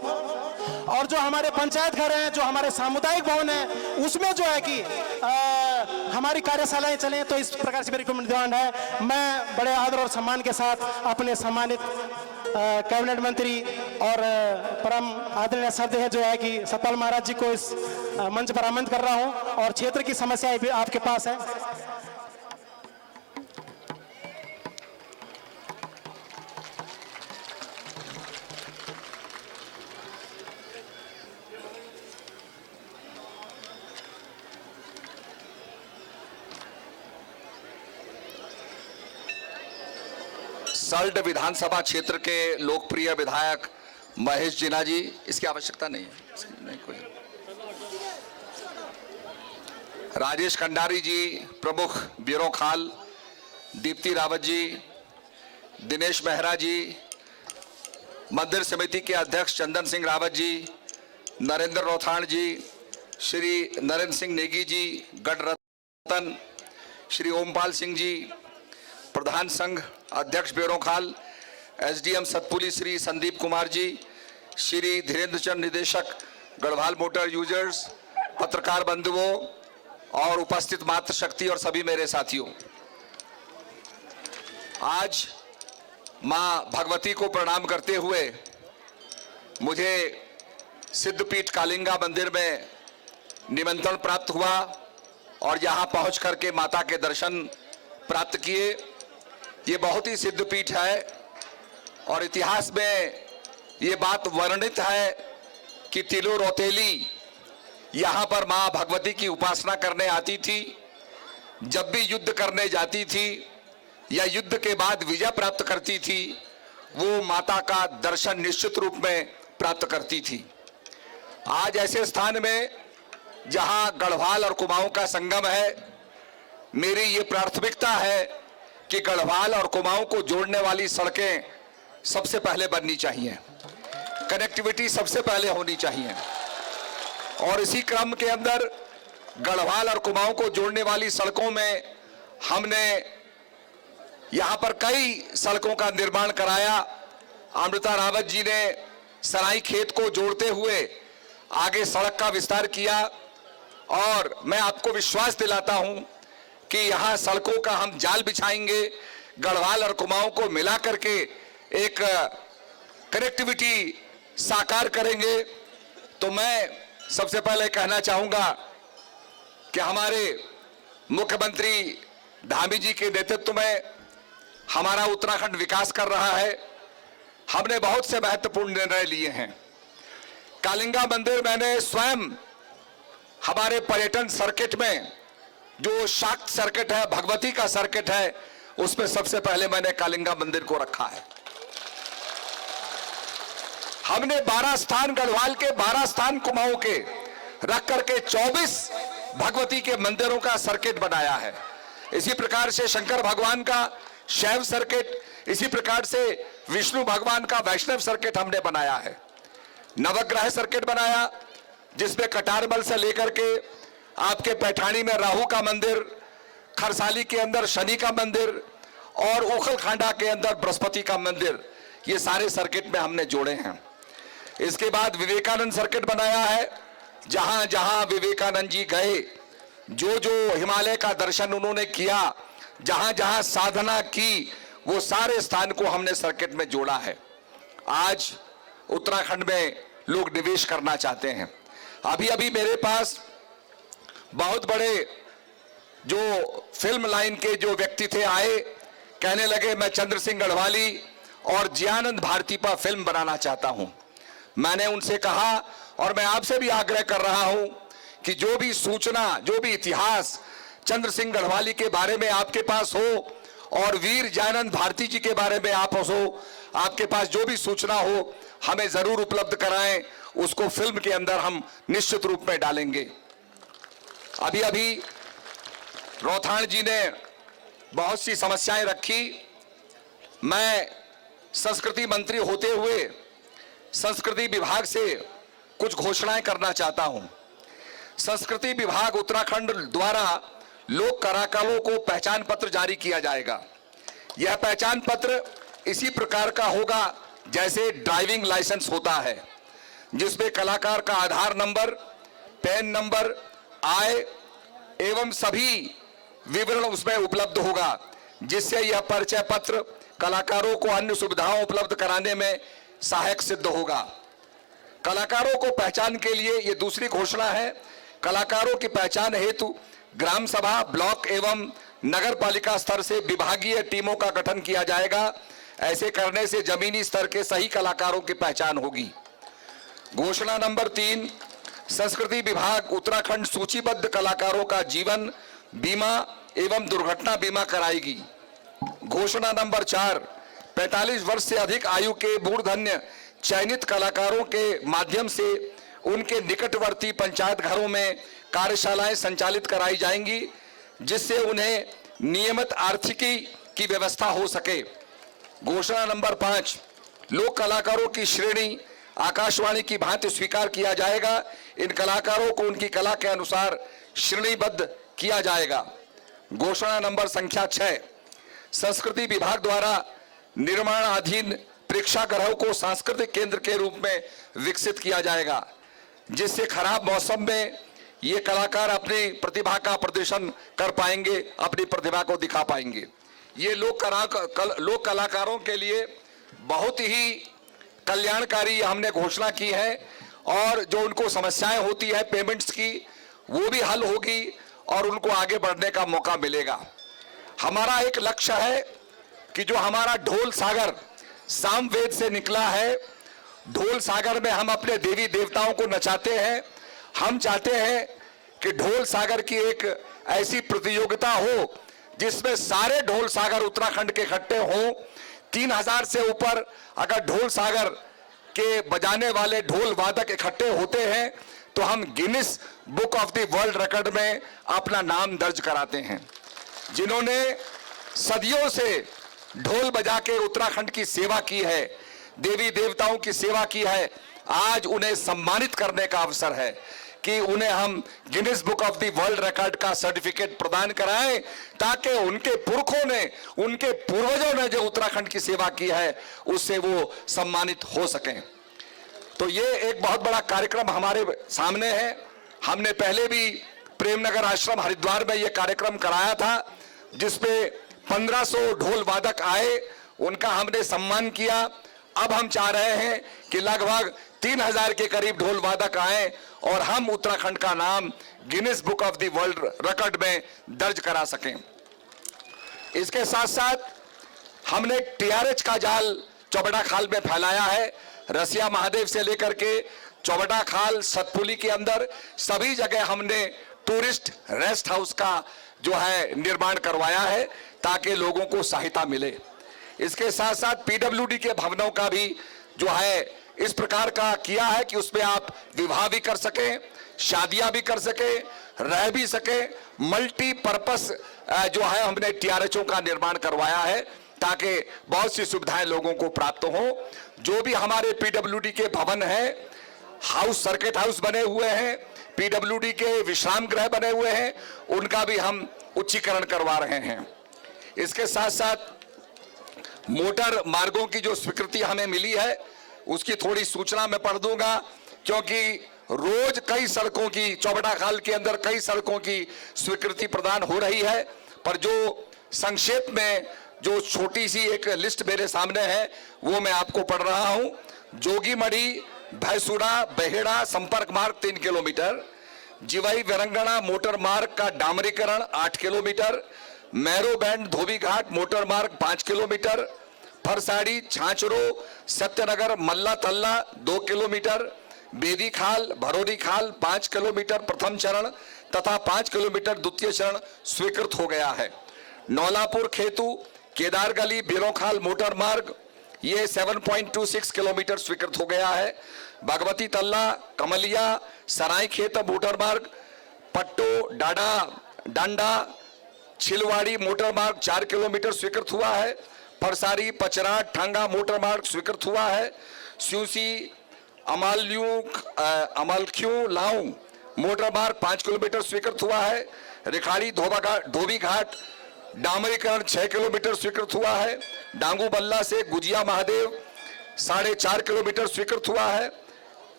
और जो हमारे पंचायत घर हैं, जो हमारे सामुदायिक भवन हैं, उसमें जो है कि हमारी कार्यशालाएं चलें। तो इस प्रकार से मेरी डिमांड है। मैं बड़े आदर और सम्मान के साथ अपने सम्मानित कैबिनेट मंत्री और परम आदरणीय श्रद्धेय जो है कि सतपाल महाराज जी को इस मंच पर आमंत्रित कर रहा हूं और क्षेत्र की समस्याएं भी आपके पास है। सल्ट विधानसभा क्षेत्र के लोकप्रिय विधायक महेश जीना जी, इसकी आवश्यकता नहीं है, नहीं कोई। राजेश कंडारी जी प्रमुख ब्यूरो खाल, दीप्ति रावत जी, दिनेश मेहरा जी, मंदिर समिति के अध्यक्ष चंदन सिंह रावत जी, नरेंद्र रोथाण जी, श्री नरेंद्र सिंह नेगी जी, गढ़रतन, श्री ओमपाल सिंह जी, प्रधान संघ अध्यक्ष ब्यूरो खाल, एसडीएम सतपुली श्री संदीप कुमार जी, श्री धीरेन्द्र चंद निदेशक गढ़वाल मोटर यूजर्स, पत्रकार बंधुओं और उपस्थित मातृशक्ति और सभी मेरे साथियों, आज मां भगवती को प्रणाम करते हुए मुझे सिद्धपीठ कालिंगा मंदिर में निमंत्रण प्राप्त हुआ और यहाँ पहुँच करके माता के दर्शन प्राप्त किए। ये बहुत ही सिद्धपीठ है और इतिहास में ये बात वर्णित है कि तिलो रौतेली यहाँ पर माँ भगवती की उपासना करने आती थी। जब भी युद्ध करने जाती थी या युद्ध के बाद विजय प्राप्त करती थी, वो माता का दर्शन निश्चित रूप में प्राप्त करती थी। आज ऐसे स्थान में जहां गढ़वाल और कुमाऊं का संगम है, मेरी ये प्राथमिकता है कि गढ़वाल और कुमाऊं को जोड़ने वाली सड़कें सबसे पहले बननी चाहिए, कनेक्टिविटी सबसे पहले होनी चाहिए। और इसी क्रम के अंदर गढ़वाल और कुमाऊं को जोड़ने वाली सड़कों में हमने यहां पर कई सड़कों का निर्माण कराया। अमृता रावत जी ने सराई खेत को जोड़ते हुए आगे सड़क का विस्तार किया और मैं आपको विश्वास दिलाता हूं कि यहां सड़कों का हम जाल बिछाएंगे, गढ़वाल और कुमाऊं को मिला करके एक कनेक्टिविटी साकार करेंगे। तो मैं सबसे पहले कहना चाहूंगा कि हमारे मुख्यमंत्री धामी जी के नेतृत्व में हमारा उत्तराखंड विकास कर रहा है। हमने बहुत से महत्वपूर्ण निर्णय लिए हैं। कालिंगा मंदिर मैंने स्वयं हमारे पर्यटन सर्किट में जो शाक्त सर्किट है, भगवती का सर्किट है, उसमें सबसे पहले मैंने कालिंगा मंदिर को रखा है। हमने 12 स्थान गढ़वाल के, 12 स्थान कुमाऊं के रख करके 24 भगवती के मंदिरों का सर्किट बनाया है। इसी प्रकार से शंकर भगवान का शैव सर्किट, इसी प्रकार से विष्णु भगवान का वैष्णव सर्किट हमने बनाया है। नवग्रह सर्किट बनाया जिसमें कटारमल से लेकर के आपके पैठानी में राहु का मंदिर, खरसाली के अंदर शनि का मंदिर और ओखलखांडा के अंदर बृहस्पति का मंदिर, ये सारे सर्किट में हमने जोड़े हैं। इसके बाद विवेकानंद सर्किट बनाया है, जहां जहां विवेकानंद जी गए, जो जो हिमालय का दर्शन उन्होंने किया, जहां जहां साधना की, वो सारे स्थान को हमने सर्किट में जोड़ा है। आज उत्तराखंड में लोग निवेश करना चाहते हैं। अभी अभी मेरे पास बहुत बड़े जो फिल्म लाइन के जो व्यक्ति थे आए, कहने लगे मैं चंद्र सिंह गढ़वाली और जियानंद भारती पर फिल्म बनाना चाहता हूं। मैंने उनसे कहा और मैं आपसे भी आग्रह कर रहा हूं कि जो भी सूचना, जो भी इतिहास चंद्र सिंह गढ़वाली के बारे में आपके पास हो और वीर जियानंद भारती जी के बारे में आपके पास जो भी सूचना हो, हमें जरूर उपलब्ध कराएं। उसको फिल्म के अंदर हम निश्चित रूप में डालेंगे। अभी अभी रोथाण जी ने बहुत सी समस्याएं रखी। मैं संस्कृति मंत्री होते हुए संस्कृति विभाग से कुछ घोषणाएं करना चाहता हूं। संस्कृति विभाग उत्तराखंड द्वारा लोक कलाकारों को पहचान पत्र जारी किया जाएगा। यह पहचान पत्र इसी प्रकार का होगा जैसे ड्राइविंग लाइसेंस होता है, जिसमें कलाकार का आधार नंबर, पैन नंबर, आय एवं सभी विवरण उसमें उपलब्ध होगा, जिससे यह परिचय पत्र कलाकारों को अन्य सुविधाओं उपलब्ध कराने में सहायक सिद्ध होगा। कलाकारों को पहचान के लिए यह दूसरी घोषणा है। कलाकारों की पहचान हेतु ग्राम सभा, ब्लॉक एवं नगर पालिका स्तर से विभागीय टीमों का गठन किया जाएगा। ऐसे करने से जमीनी स्तर के सही कलाकारों की पहचान होगी। घोषणा नंबर 3, संस्कृति विभाग उत्तराखंड सूचीबद्ध कलाकारों का जीवन बीमा एवं दुर्घटना बीमा कराएगी। घोषणा नंबर 4, 45 वर्ष से अधिक आयु के मूर्धन्य चयनित कलाकारों के माध्यम से उनके निकटवर्ती पंचायत घरों में कार्यशालाएं संचालित कराई जाएंगी, जिससे उन्हें नियमित आर्थिकी की व्यवस्था हो सके। घोषणा नंबर 5, लोक कलाकारों की श्रेणी आकाशवाणी की भांति स्वीकार किया जाएगा। इन कलाकारों को उनकी कला के अनुसार श्रेणीबद्ध किया जाएगा। घोषणा नंबर संख्या 6, संस्कृति विभाग द्वारा निर्माणाधीन प्रेक्षागृह को सांस्कृतिक केंद्र के रूप में विकसित किया जाएगा, जिससे खराब मौसम में ये कलाकार अपनी प्रतिभा का प्रदर्शन कर पाएंगे, अपनी प्रतिभा को दिखा पाएंगे। ये लोक कलाकारों के लिए बहुत ही कल्याणकारी हमने घोषणा की है और जो उनको समस्याएं होती है पेमेंट्स की वो भी हल होगी और उनको आगे बढ़ने का मौका मिलेगा। हमारा एक लक्ष्य है कि जो हमारा ढोल सागर सामवेद से निकला है, ढोल सागर में हम अपने देवी देवताओं को नचाते हैं। हम चाहते हैं कि ढोल सागर की एक ऐसी प्रतियोगिता हो जिसमें सारे ढोल सागर उत्तराखंड के इकट्ठे हों। 3000 से ऊपर अगर ढोल सागर के बजाने वाले ढोल वादक इकट्ठे होते हैं तो हम Guinness book of the world record में अपना नाम दर्ज कराते हैं। जिन्होंने सदियों से ढोल बजा के उत्तराखंड की सेवा की है, देवी देवताओं की सेवा की है, आज उन्हें सम्मानित करने का अवसर है कि उन्हें हम Guinness book of the world record का सर्टिफिकेट प्रदान कराएं ताकि उनके पुरखों ने, उनके पूर्वजों ने जो उत्तराखंड की सेवा की है उससे वो सम्मानित हो सकें। तो ये एक बहुत बड़ा कार्यक्रम हमारे सामने है। हमने पहले भी प्रेमनगर आश्रम हरिद्वार में ये कार्यक्रम कराया था जिसमें 1500 ढोल वादक आए, उनका हमने सम्मान किया। अब हम चाह रहे हैं कि लगभग 3000 के करीब ढोल वादक आए और हम उत्तराखंड का नाम Guinness book of the world record में दर्ज करा सकें। इसके साथ साथ हमने टीआरएच का जाल चौबटा खाल में फैलाया है। रसिया महादेव से लेकर के चौबटा खाल, सतपुली के अंदर सभी जगह हमने टूरिस्ट रेस्ट हाउस का जो है निर्माण करवाया है ताकि लोगों को सहायता मिले। इसके साथ साथ पीडब्ल्यूडी के भवनों का भी जो है इस प्रकार का किया है कि उसमें आप विवाह भी कर सके, शादियां भी कर सके, रह भी सके। मल्टीपर्पस जो है हमने टीआरएचओ का निर्माण करवाया है ताकि बहुत सी सुविधाएं लोगों को प्राप्त हो। जो भी हमारे पीडब्ल्यूडी के भवन हैं, हाउस, सर्किट हाउस बने हुए हैं, पीडब्ल्यूडी के विश्राम गृह बने हुए हैं, उनका भी हम उच्चीकरण करवा रहे हैं। इसके साथ साथ मोटर मार्गों की जो स्वीकृति हमें मिली है उसकी थोड़ी सूचना मैं पढ़ दूंगा, क्योंकि रोज कई सड़कों की, चौबटा खाल के अंदर कई सड़कों की स्वीकृति प्रदान हो रही है, पर जो संक्षेप में जो छोटी सी एक लिस्ट मेरे सामने है वो मैं आपको पढ़ रहा हूं। जोगीमढ़ी भैंसुड़ा बेहेड़ा संपर्क मार्ग 3 किलोमीटर, जिवाई विरंगना मोटर मार्ग का डामरीकरण 8 किलोमीटर, मैरो बैंड धोबी घाट मोटर मार्ग 5 किलोमीटर, फरसाड़ी छाछरो सत्यनगर मल्ला तल्ला 2 किलोमीटर, बेदी खाल भरोरी खाल 5 किलोमीटर प्रथम चरण तथा 5 किलोमीटर द्वितीय चरण स्वीकृत हो गया है। नौलापुर खेतु केदारगली बिरोखाल मोटर मार्ग ये 7.26 किलोमीटर स्वीकृत हो गया है। भगवती तल्ला कमलिया सराय खेत मोटर मार्ग, पट्टो डाडा डांडा छिलवाड़ी मोटर मार्ग 4 किलोमीटर स्वीकृत हुआ है। फरसारी पचरा ठांगा मोटर मार्ग स्वीकृत हुआ है। स्यूसी अमालख्यू लाऊ मोटर मार्ग 5 किलोमीटर स्वीकृत हुआ है। रिखाड़ी धोबी घाट डामरीकरण 6 किलोमीटर स्वीकृत हुआ है। डांगू बल्ला से गुजिया महादेव 4.5 किलोमीटर स्वीकृत हुआ है।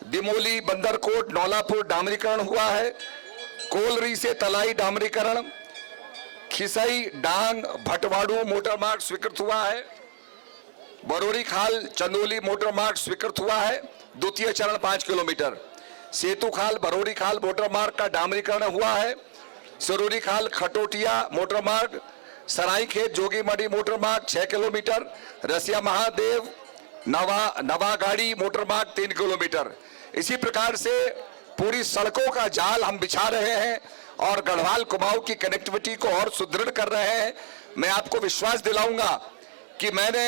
दिमोली बंदरकोट नौलापुर डामरीकरण हुआ है। कोलरी से तलाई डामरीकरण, खिसई डांग भटवाड़ू मोटर मार्ग स्वीकृत हुआ है। बरोरी खाल चंदोली मोटर मार्ग स्वीकृत हुआ है, द्वितीय चरण 5 किलोमीटर। सेतु खाल बरोरी खाल मोटर मार्ग का डामरीकरण हुआ है। सरोरी खाल खटोटिया मोटर मार्ग, सराई खेत जोगीमढ़ी मोटर मार्ग 6 किलोमीटर, रसिया महादेव नवागाड़ी मोटर मार्ग 3 किलोमीटर। इसी प्रकार से पूरी सड़कों का जाल हम बिछा रहे हैं और गढ़वाल कुमाऊं की कनेक्टिविटी को और सुदृढ़ कर रहे हैं। मैं आपको विश्वास दिलाऊंगा कि मैंने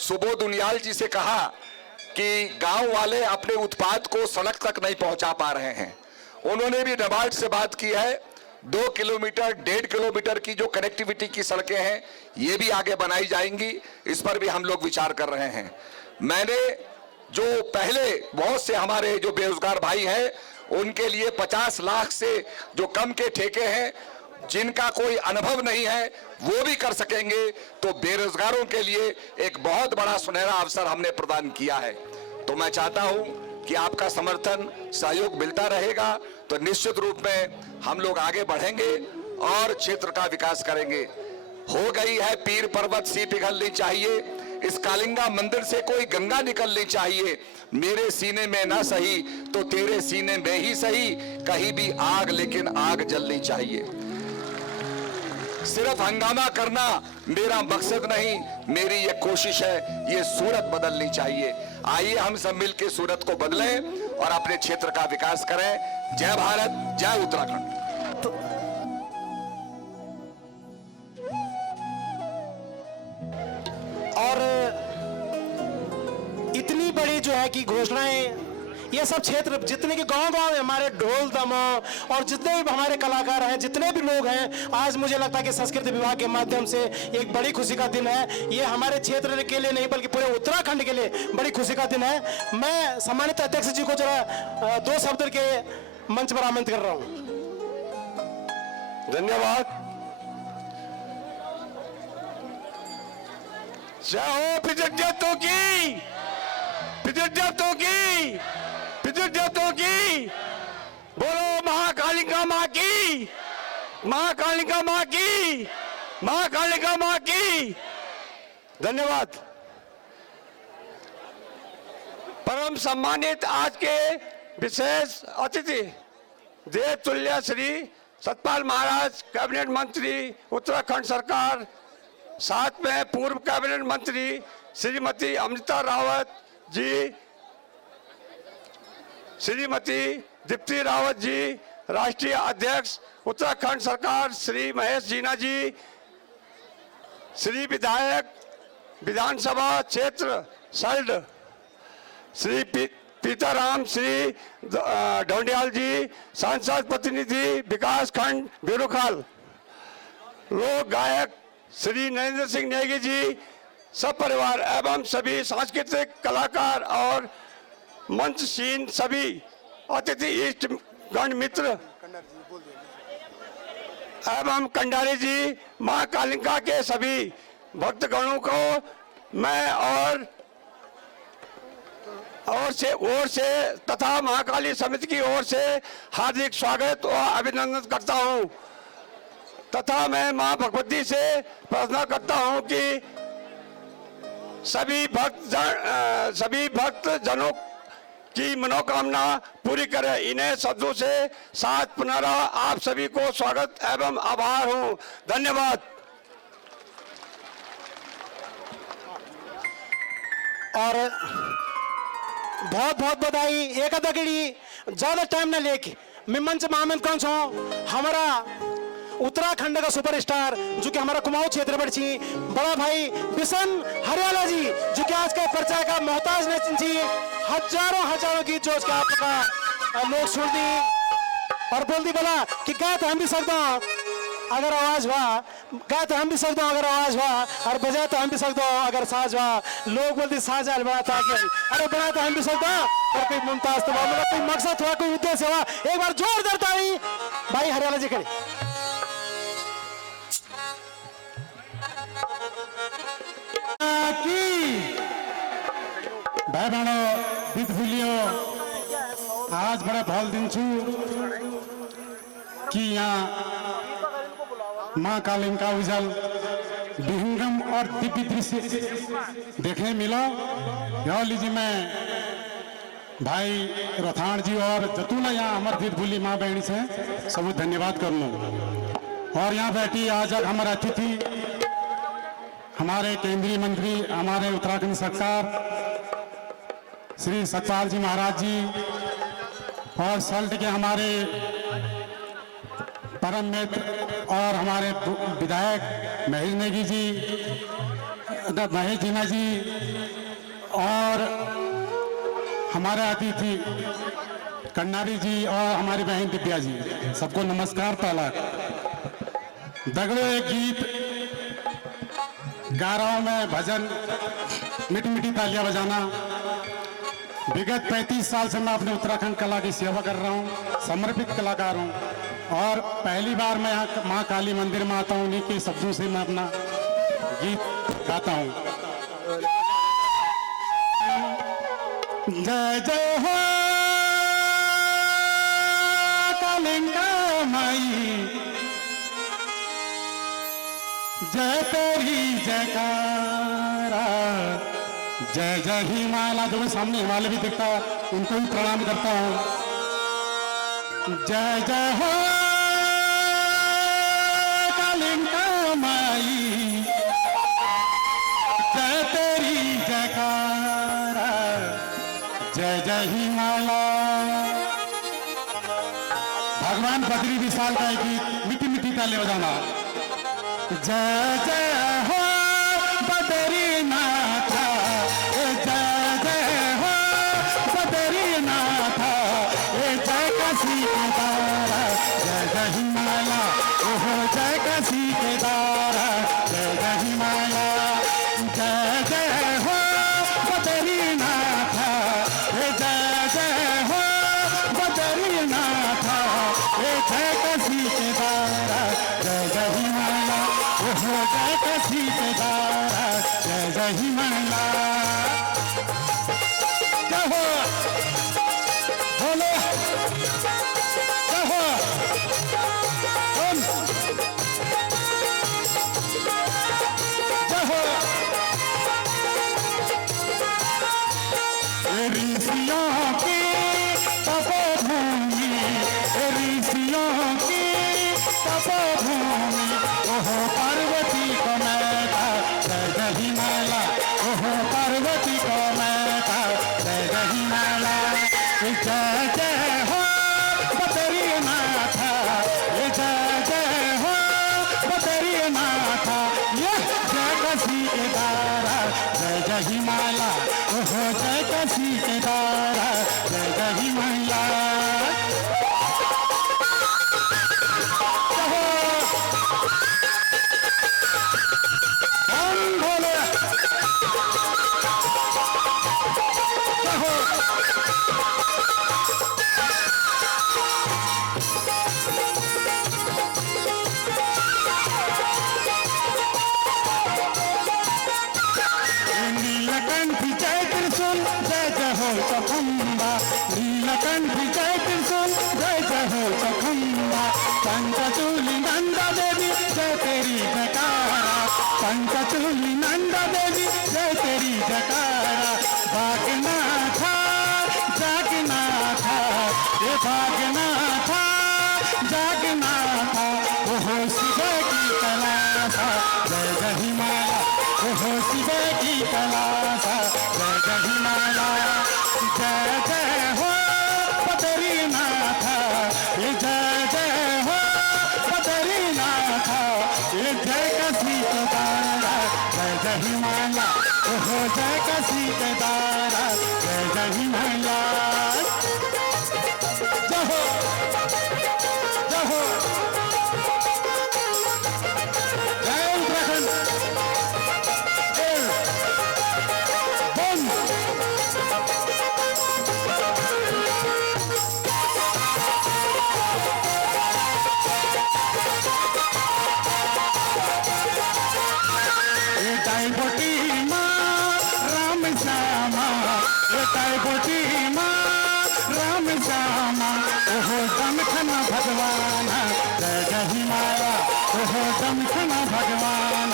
सुबोध उनियाल जी से कहा कि गांव वाले अपने उत्पाद को सड़क तक नहीं पहुंचा पा रहे हैं। उन्होंने भी नाबार्ड से बात की है, 2 किलोमीटर 1.5 किलोमीटर की जो कनेक्टिविटी की सड़कें हैं ये भी आगे बनाई जाएंगी। इस पर भी हम लोग विचार कर रहे हैं। मैंने जो पहले बहुत से हमारे जो बेरोजगार भाई हैं उनके लिए 50 लाख से जो कम के ठेके हैं, जिनका कोई अनुभव नहीं है वो भी कर सकेंगे, तो बेरोजगारों के लिए एक बहुत बड़ा सुनहरा अवसर हमने प्रदान किया है। तो मैं चाहता हूं कि आपका समर्थन सहयोग मिलता रहेगा तो निश्चित रूप में हम लोग आगे बढ़ेंगे और क्षेत्र का विकास करेंगे। हो गई है पीर पर्वत सी पिघलनी चाहिए, इस कालिंगा मंदिर से कोई गंगा निकलनी चाहिए। मेरे सीने में ना सही तो तेरे सीने में ही सही, कहीं भी आग लेकिन आग जलनी चाहिए। सिर्फ हंगामा करना मेरा मकसद नहीं, मेरी ये कोशिश है, ये सूरत बदलनी चाहिए। आइए हम सब मिलकर सूरत को बदलें और अपने क्षेत्र का विकास करें। जय भारत, जय उत्तराखंड। और इतनी बड़ी जो है कि घोषणाएं, ये सब क्षेत्र जितने के गांव-गांव में हमारे ढोल दमो और जितने भी हमारे कलाकार हैं, जितने भी लोग हैं, आज मुझे लगता है कि संस्कृति विभाग के माध्यम से एक बड़ी खुशी का दिन है। ये हमारे क्षेत्र के लिए नहीं बल्कि पूरे उत्तराखंड के लिए बड़ी खुशी का दिन है। मैं सम्मानित अध्यक्ष जी को जरा 2 शब्द के मंच पर आमंत्रित कर रहा हूं। धन्यवाद। जय हो पितृदेवताओं की, पितृदेवताओं की, पितृदेवताओं की। बोलो महाकालिका माँ की, महाकालिका माँ की, महाकालिका माँ की। धन्यवाद। परम सम्मानित आज के विशेष अतिथि देवतुल्य श्री सतपाल महाराज, कैबिनेट मंत्री उत्तराखंड सरकार, साथ में पूर्व कैबिनेट मंत्री श्रीमती अमृता रावत जी, श्रीमती दीप्ति रावत जी, राष्ट्रीय अध्यक्ष उत्तराखंड सरकार श्री महेश जीना जी, श्री विधायक विधानसभा क्षेत्र सल्ड श्री पीताराम, श्री ढोंडियाल जी, सांसद प्रतिनिधि विकास खंड बिरोखाल, लोक गायक श्री नरेंद्र सिंह नेगी जी, सब परिवार एवं सभी सांस्कृतिक कलाकार और मंचशीन सभी अतिथि इष्ट गण मित्र एवं कंडारी जी, मां कालिका के सभी भक्तगणों को मैं और से तथा महाकाली समिति की ओर से हार्दिक स्वागत और अभिनंदन करता हूं तथा मैं मां भगवती से प्रार्थना करता हूं कि सभी भक्त जनों की मनोकामना पूरी करे। इन्हें शब्दों से साथ पुनरा आप सभी को स्वागत एवं आभार हूं। धन्यवाद। और बहुत बहुत बधाई। एक अदा घड़ी ज्यादा टाइम न लेके मैं मंच में आमंत्रित कौन छो हमारा उत्तराखंड का सुपरस्टार जो कि हमारा कुमाऊं क्षेत्र पर छी बड़ा भाई बिशन हरियाला जी, जो कि आज का परिचय का मोहताज नहीं छी। हजारों गीत जो उसका आपका लोग सुन दी और बोल दी बोला कि क्या तो हम भी सकता हूँ अगर आवाज हुआ, क्या तो हम भी सकता हूँ अगर आवाज हुआ, और बजा तो हम भी सकता हूँ अगर साज हुआ। लोग बोलते साज आल बड़ा था, अरे बड़ा तो हम भी सकता हूँ और कोई मुमताज तो मेरा कोई मकसद हुआ, कोई उद्देश्य हुआ। एक बार जोरदार ताली भाई हरियाला जी खड़े। भाई बहनों बीत भूलियो आज बड़ा भल दिन छू कि यहाँ माँ कालिका उजल विहंगम और दिव्य दृश्य देखने मिला। यह लीजिए मैं भाई रथाण जी और जतूना यहाँ हमारे बीत भूली माँ बहनी से सब धन्यवाद कर लूँ। और यहाँ बैठी आज हमारे अतिथि हमारे केंद्रीय मंत्री हमारे उत्तराखंड सरकार श्री सतपाल जी महाराज जी और सल्ट के हमारे परम मित्र और हमारे विधायक महेश नेगी जी, महेश जीना जी और हमारे अतिथि कंडारी जी और हमारी बहन दिव्या जी, सबको नमस्कार। ताला दगड़ो एक गीत गा रहा हूं मैं, भजन मिठी मिठी तालियां बजाना। विगत 35 साल से मैं अपने उत्तराखंड कला की सेवा कर रहा हूं, समर्पित कलाकार हूं और पहली बार मैं यहाँ माँ काली मंदिर में आता हूँ। उन्हीं के शब्दों से मैं अपना गीत गाता हूँ। जय जय हो कालिका माई, जय तेरी जयकारा, जय जय हिमालय। जो सामने हिमालय भी दिखता है उनको भी प्रणाम करता हूं। जय जय हो कालिका माई, जय तेरी जयकारा, जय जय हिमालय। भगवान बद्री विशाल का एक गीत मिट्टी मिट्टी ताले बजाना। जय जय हो बद्रीनाथ, जय जय हो बद्रीनाथ, जय काशी केदार, जय जय हिमालय। ओहो जय काशी केदार, जय जय हिमालय। जय जय हो बद्रीनाथ, जय जय हो बद्रीनाथ, जय काशी केदार, जय जय हिमालय। ओहो जय काशी केदार, जय जय हिमालय। जय हो बोलो, जय हो बोल, जय हो। ऋषियों की तपोभूमि, ऋषियों की तपोभूमि, ओहो पार्वती को मैता, जय जय हिमालय। ओहो पार्वती को मैता, जय जय हिमालय। जय जय हो बद्रीनाथ, जय जय हो बद्रीनाथ, ये जय काशी केदार, जय जय हिमालय। ओहो जय काशी केदार, जय जय हिमालय। नीलकंठ जय त्रिशूल, जय जय हो चकुंबा। नीलकंठ जय त्रिशूल, जय जय हो चकुंबा। पंचचूली नंदा देवी, जय तेरी जयकारा, पंचचूली नंदा देवी, जय तेरी जयकारा। भागनाथा जागनाथा, ये भागनाथा जागनाथा, ओहो शिव की कलासा, जय जय हिमालय। ओहो शिव की कलासा, जय जय हिमालय। जय जय हो बद्रीनाथ, ये जय जय हो बद्रीनाथ, ये जय काशी केदार, जय जय हिमालय। ओहो जय काशी केदार, जय जय हिमालय। जय हो जय हो, जय उत्तराखंड। डायबोटी माँ राम श्यामा, डायबोटी माँ राम श्यामा, ओहो दमखना भगवान, जय जय हिमालय। ओहो दमखना भगवान,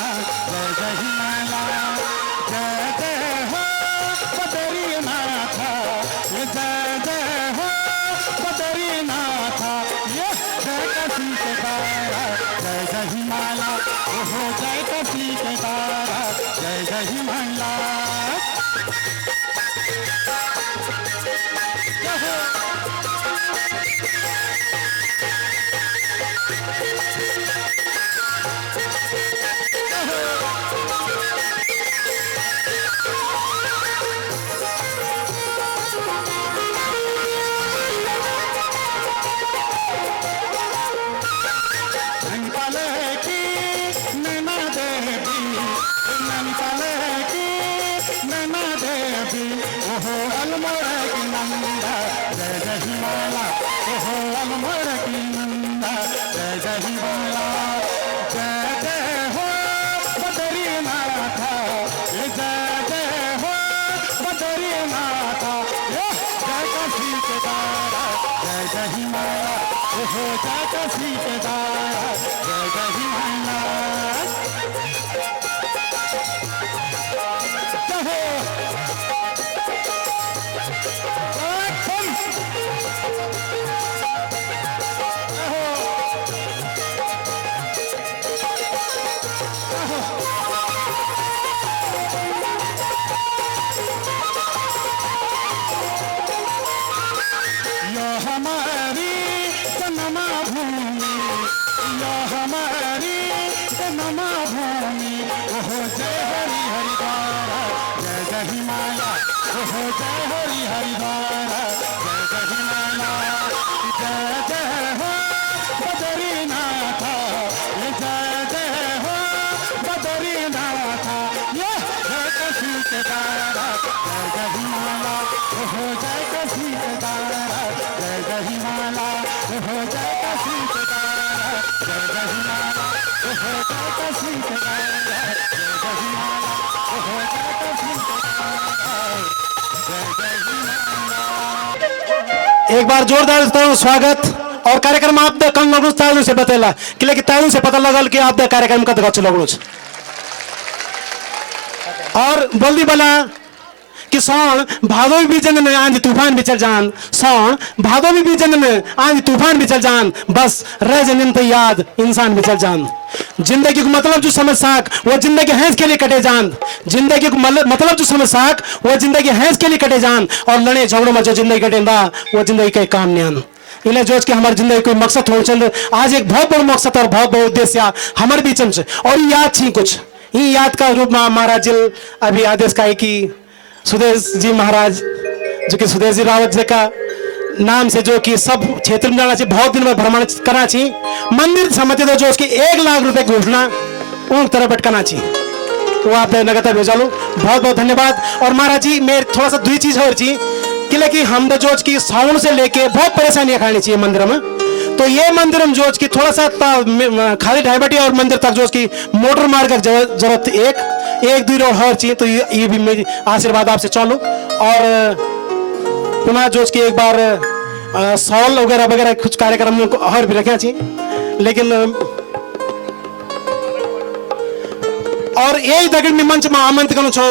जय जय हिमालय। जय जय हो बद्रीनाथ, जय जय हो बद्रीनाथ, ये जय काशी केदार, जय जय हिमालय। ओहो जय काशी केदार, जय जय हिमालय। जय हो ओहो अलमोड़ की नंदा, जय जय हिमालय। ओहो अलमोड़ की नंदा, जय जय हिमालय। जय जय हो बद्रीनाथ, जय जय हो बद्रीनाथ, जय काशी केदार, जय जय हिमालय। ओहो जय काशी केदार, जय जय हिमालय। हमारी जन्मभूमि, यह हमारी जन्मभूमि। ओहो जय हरि हरि द्वारा, जय जय हिमालय। ओहो जय हरि हरि द्वारा, जय जय हिमालय। जय जय हो बद्रीनाथ, जय जय हो बद्रीनाथ। ये जय काशी के द्वारा, जय जय हिमालय। ओहो जय काशी के द्वारा, जय जय हिमालय। ओहो जय काशी के द्वारा, जय जय हिमालय। ओहो जय काशी के द्वारा, जय जय हिमालय। ओहो जय काशी के द्वारा, जय जय हिमालय। एक बार जोरदार तालियों से स्वागत और कार्यक्रम आप द कन लगुच तालियों से बतेला कि लेकिन तालियों से पता लगल कि आप द कार्यक्रम का गच्छ लगुच और बोल दी बला कि सौण भादो भी जन में आंधी तूफान भी चल जान, सौण भादो भी जन में आंधी तूफान भी चल जान, बस रह जन तो याद इंसान भी चल जान। जिंदगी को मतलब जो समझ साक वो जिंदगी हैंस के लिए कटे जान, जिंदगी को मतलब जो समझ साक वो जिंदगी हैंस के लिए कटे जान, और लड़े झगड़ों में जो जिंदगी कटे बा वो जिंदगी के काम नहीं। इन्हें जोच के हमारी जिंदगी कोई मकसद हो चल, आज एक बहुत बड़ा मकसद और बहुत बड़ा उद्देश्य हमारे बीच में और याद थी कुछ ही याद का रूप में महाराज जी अभी आदेश का है कि सुदेश जी महाराज जो कि सुदेश जी रावत जी का नाम से जो कि सब क्षेत्र में जाना चाहिए, बहुत दिन में भ्रमण करना चाहिए, मंदिर समझते तो जो उसकी 1 लाख रुपए घोषणा उन तरह भटकाना चाहिए, वो आप नगद भेजा लो। बहुत बहुत धन्यवाद। और महाराज जी मेरे थोड़ा सा 2 चीज और चाहिए कि हम जो की साउंड से लेके बहुत परेशानियां खानी चाहिए मंदिर में, तो ये मंदिर में जो की थोड़ा सा खाली ढाईबटी और मंदिर तक जो की मोटर मार्ग की जरूरत एक 2 रोड और चाहिए, तो ये भी मेरी आशीर्वाद आपसे चालू। और पुनः जो की एक बार सॉल वगैरह वगैरह कुछ कार्यक्रम को और भी रखना चाहिए, लेकिन और यही दगड़ में मंच में आमंत्रित करूँ छो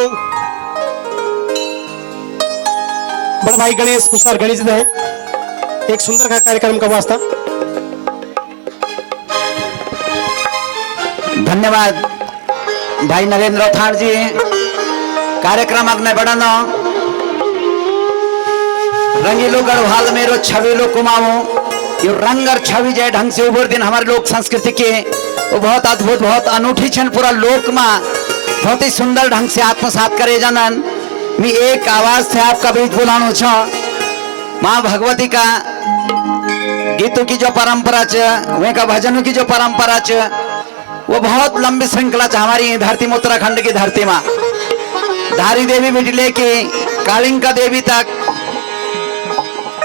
बड़ा भाई गणेश कुशवाहा गणेश जी है एक सुंदर कार्यक्रम का वास्ता। धन्यवाद भाई नरेंद्र थाड़ जी। कार्यक्रम अग्नि बढ़ाना रंगीलो गढ़वाल मेरो छविलो कुमाऊं, ये रंग और छवि जय ढंग से उभर दिन हमारे लोक संस्कृति के वो बहुत अद्भुत बहुत अनूठी क्षण पूरा लोक में बहुत ही सुंदर ढंग से आत्मसात करे जानन। मैं एक आवाज से आपका बीच बुलानो छो। माँ भगवती का गीतों की जो परंपरा वे का भजनों की जो परंपरा वो बहुत लंबी श्रृंखला हमारी धरती में उत्तराखंड की धरती में धारी देवी बेटी लेके कालिंका देवी तक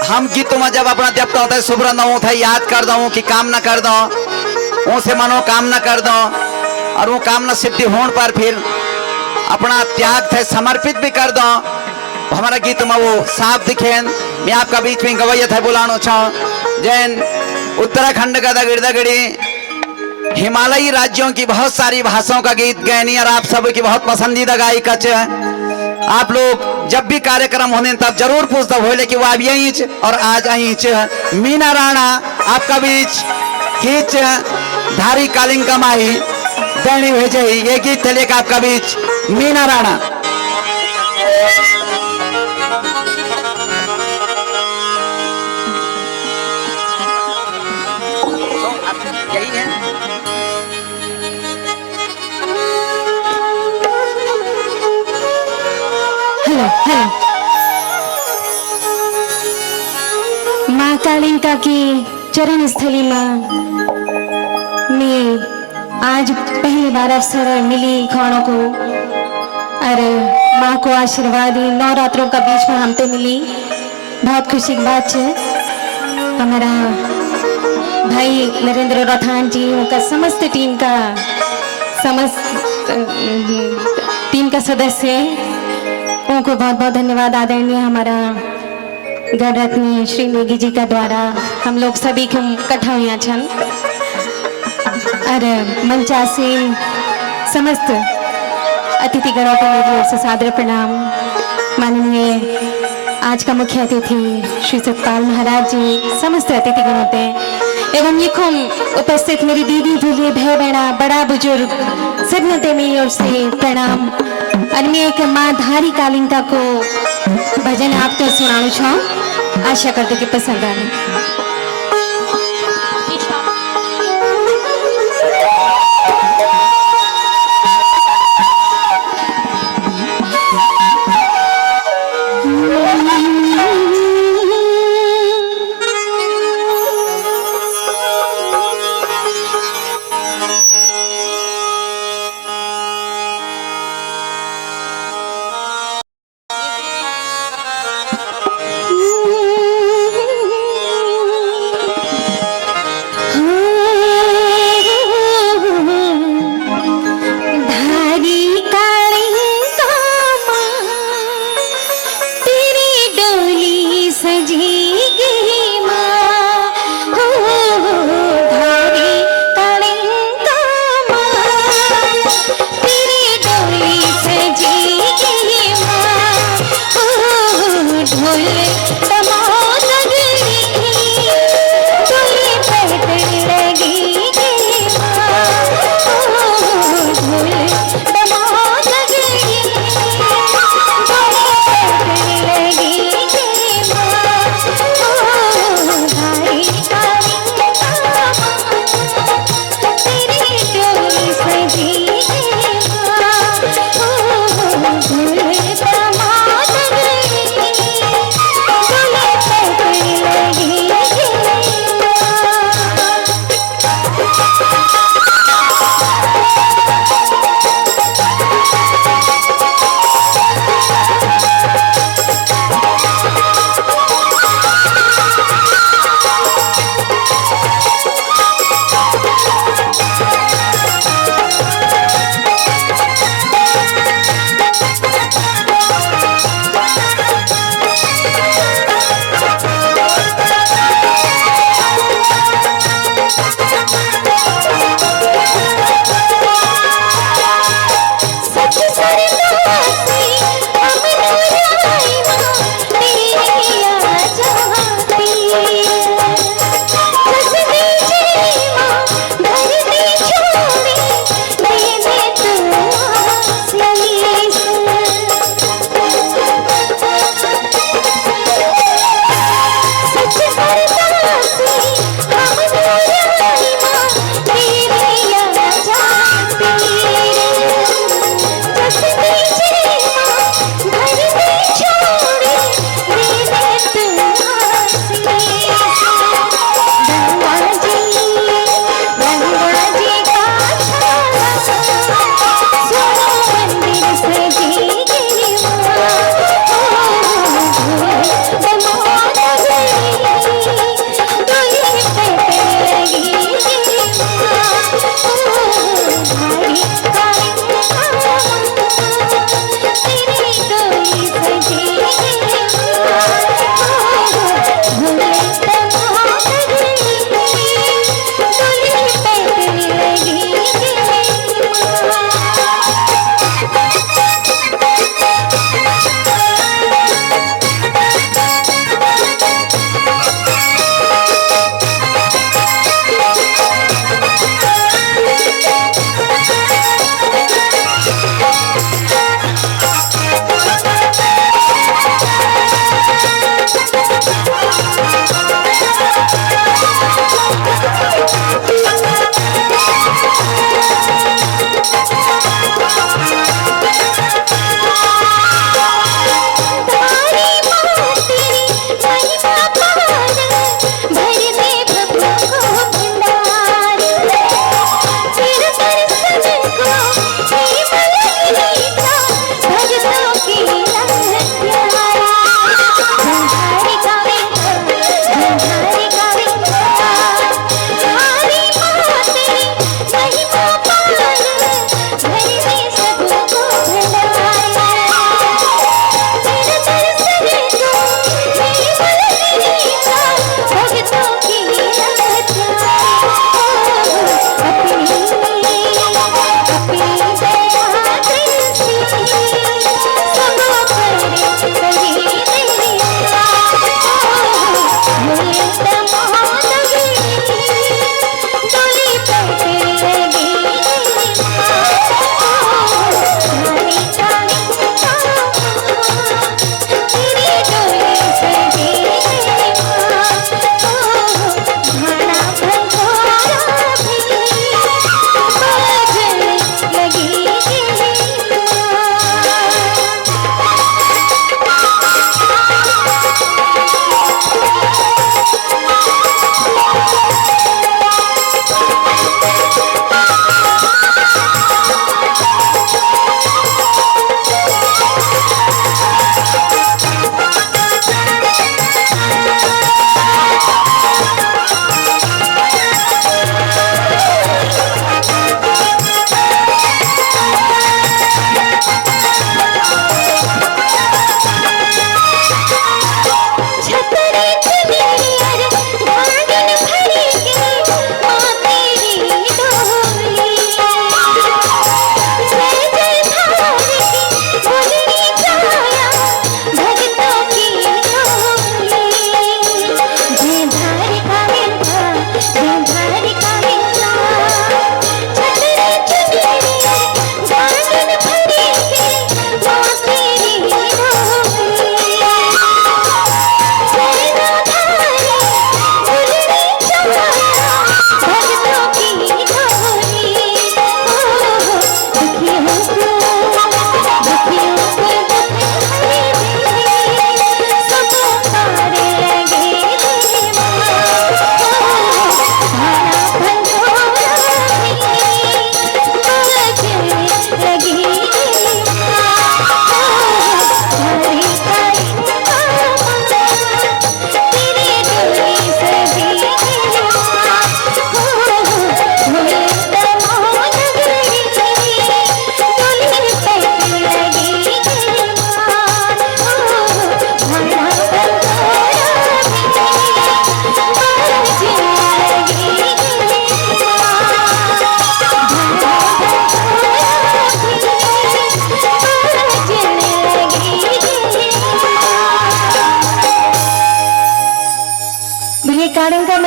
हम गीतों में जब अपना देवता होता है सुबरन दो था याद कर दो कि कामना कर दो उनसे मनोकामना कर दो और वो कामना सिद्धि होने पर फिर अपना त्याग थे समर्पित भी कर दो। हमारा गीत में वो साफ दिखे। मैं आपका बीच में गवैया था बुलानो चाहूँ जैन उत्तराखंड का दगड़ी हिमालयी राज्यों की बहुत सारी भाषाओं का गीत गायनी और आप सब की बहुत पसंदीदा गायिका आप लोग जब भी कार्यक्रम होने तब जरूर पूछता बोले कि वो अब यही और आज यही मीना राणा आपका बीच गीत धारी कालिंका माही दैनी भेजे ये गीत लेकर आपका बीच मीना राणा। यही है माँ कालिंका की चरण स्थली में आज पहली बार अवसर मिली खानों को और माँ को आशीर्वाद नवरात्रों का बीच में हमते मिली। बहुत खुशी की बात है। हमारा भाई नरेंद्र रथान जी उनका समस्त टीम का सदस्य उनको बहुत बहुत धन्यवाद आदरणीय हमारा गढ़ रत्नी श्री नेगी जी का द्वारा हम लोग सभी को इकट्ठा हुआ छन और मंचासीन समस्त अतिथिगणों को मेरी ओर से सादर प्रणाम। माननीय आज का मुख्य अतिथि श्री सतपाल महाराज जी, समस्त अतिथिगणों पे एवं यखुम उपस्थित मेरी दीदी दूल्हे भाई बहना बड़ा बुजुर्ग सभी ते मेरी ओर से प्रणाम। और मैं एक माँ धारी कालिंका को भजन आपको सुनाऊं छो, आशा करते कि पसंद आए।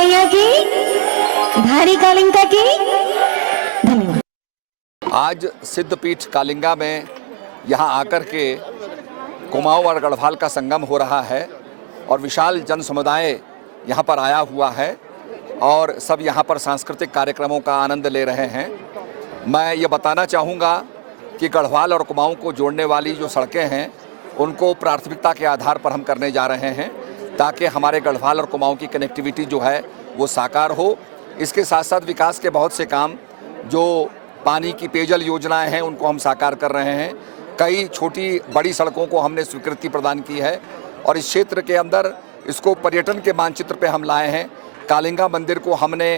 मैया की, धारी कालिंका की। धन्यवाद। आज सिद्धपीठ कालिंगा में यहाँ आकर के कुमाऊं और गढ़वाल का संगम हो रहा है और विशाल जन समुदाय यहाँ पर आया हुआ है और सब यहाँ पर सांस्कृतिक कार्यक्रमों का आनंद ले रहे हैं। मैं ये बताना चाहूँगा कि गढ़वाल और कुमाऊं को जोड़ने वाली जो सड़कें हैं उनको प्राथमिकता के आधार पर हम करने जा रहे हैं ताकि हमारे गढ़वाल और कुमाऊं की कनेक्टिविटी जो है वो साकार हो। इसके साथ साथ विकास के बहुत से काम, जो पानी की पेयजल योजनाएं हैं उनको हम साकार कर रहे हैं। कई छोटी बड़ी सड़कों को हमने स्वीकृति प्रदान की है और इस क्षेत्र के अंदर इसको पर्यटन के मानचित्र पे हम लाए हैं। कालिंगा मंदिर को हमने